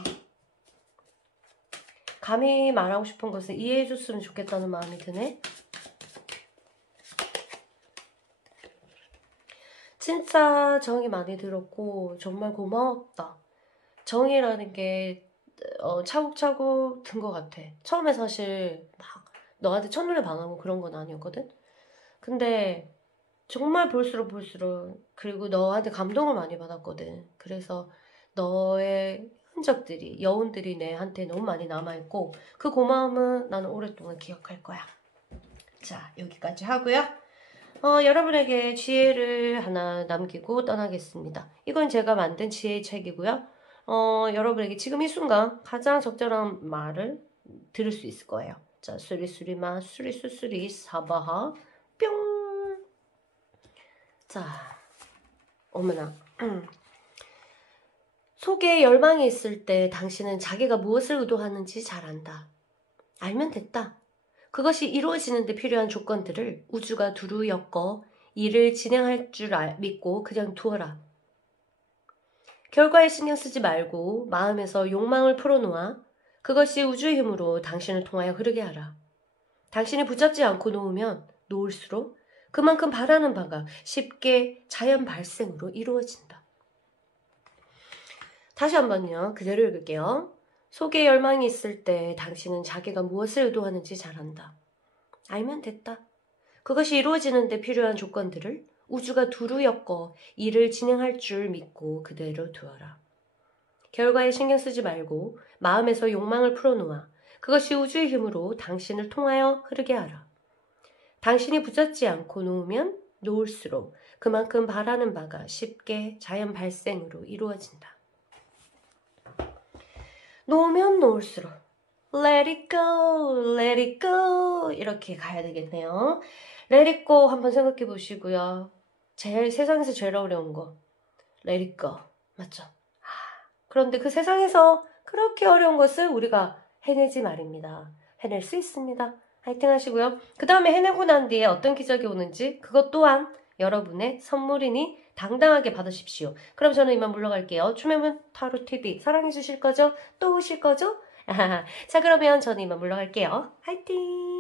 감히 말하고 싶은 것을 이해해줬으면 좋겠다는 마음이 드네. 진짜 정이 많이 들었고 정말 고마웠다. 정이라는 게 차곡차곡 든 것 같아. 처음에 사실 막 너한테 첫눈에 반하고 그런 건 아니었거든? 근데 정말 볼수록 그리고 너한테 감동을 많이 받았거든. 그래서 너의 흔적들이, 여운들이 내한테 너무 많이 남아있고 그 고마움은 나는 오랫동안 기억할 거야. 자, 여기까지 하고요. 여러분에게 지혜를 하나 남기고 떠나겠습니다. 이건 제가 만든 지혜 책이고요. 여러분에게 지금 이 순간 가장 적절한 말을 들을 수 있을 거예요. 자, 수리수리마 수리수수리 사바하 뿅. 자, 어머나. 속에 열망이 있을 때 당신은 자기가 무엇을 의도하는지 잘 안다. 알면 됐다. 그것이 이루어지는데 필요한 조건들을 우주가 두루 엮어 일을 진행할 줄 믿고 그냥 두어라. 결과에 신경 쓰지 말고 마음에서 욕망을 풀어놓아 그것이 우주의 힘으로 당신을 통하여 흐르게 하라. 당신이 붙잡지 않고 놓을수록 그만큼 바라는 바가 쉽게 자연 발생으로 이루어진다. 다시 한번요. 그대로 읽을게요. 속에 열망이 있을 때 당신은 자기가 무엇을 의도하는지 잘 안다. 알면 됐다. 그것이 이루어지는데 필요한 조건들을 우주가 두루 엮어 일을 진행할 줄 믿고 그대로 두어라. 결과에 신경 쓰지 말고 마음에서 욕망을 풀어놓아 그것이 우주의 힘으로 당신을 통하여 흐르게 하라. 당신이 붙잡지 않고 놓을수록 그만큼 바라는 바가 쉽게 자연 발생으로 이루어진다. 놓으면 놓을수록 Let it go, let it go. 이렇게 가야 되겠네요. Let it go 한번 생각해 보시고요. 세상에서 제일 어려운 거. Let it go. 맞죠? 그런데 그 세상에서 그렇게 어려운 것을 우리가 해내지 말입니다. 해낼 수 있습니다. 화이팅 하시고요. 그 다음에 해내고 난 뒤에 어떤 기적이 오는지 그것 또한 여러분의 선물이니 당당하게 받으십시오. 그럼 저는 이만 물러갈게요. 춤의 타로TV 사랑해 주실 거죠? 또 오실 거죠? 자, 그러면 저는 이만 물러갈게요. 화이팅!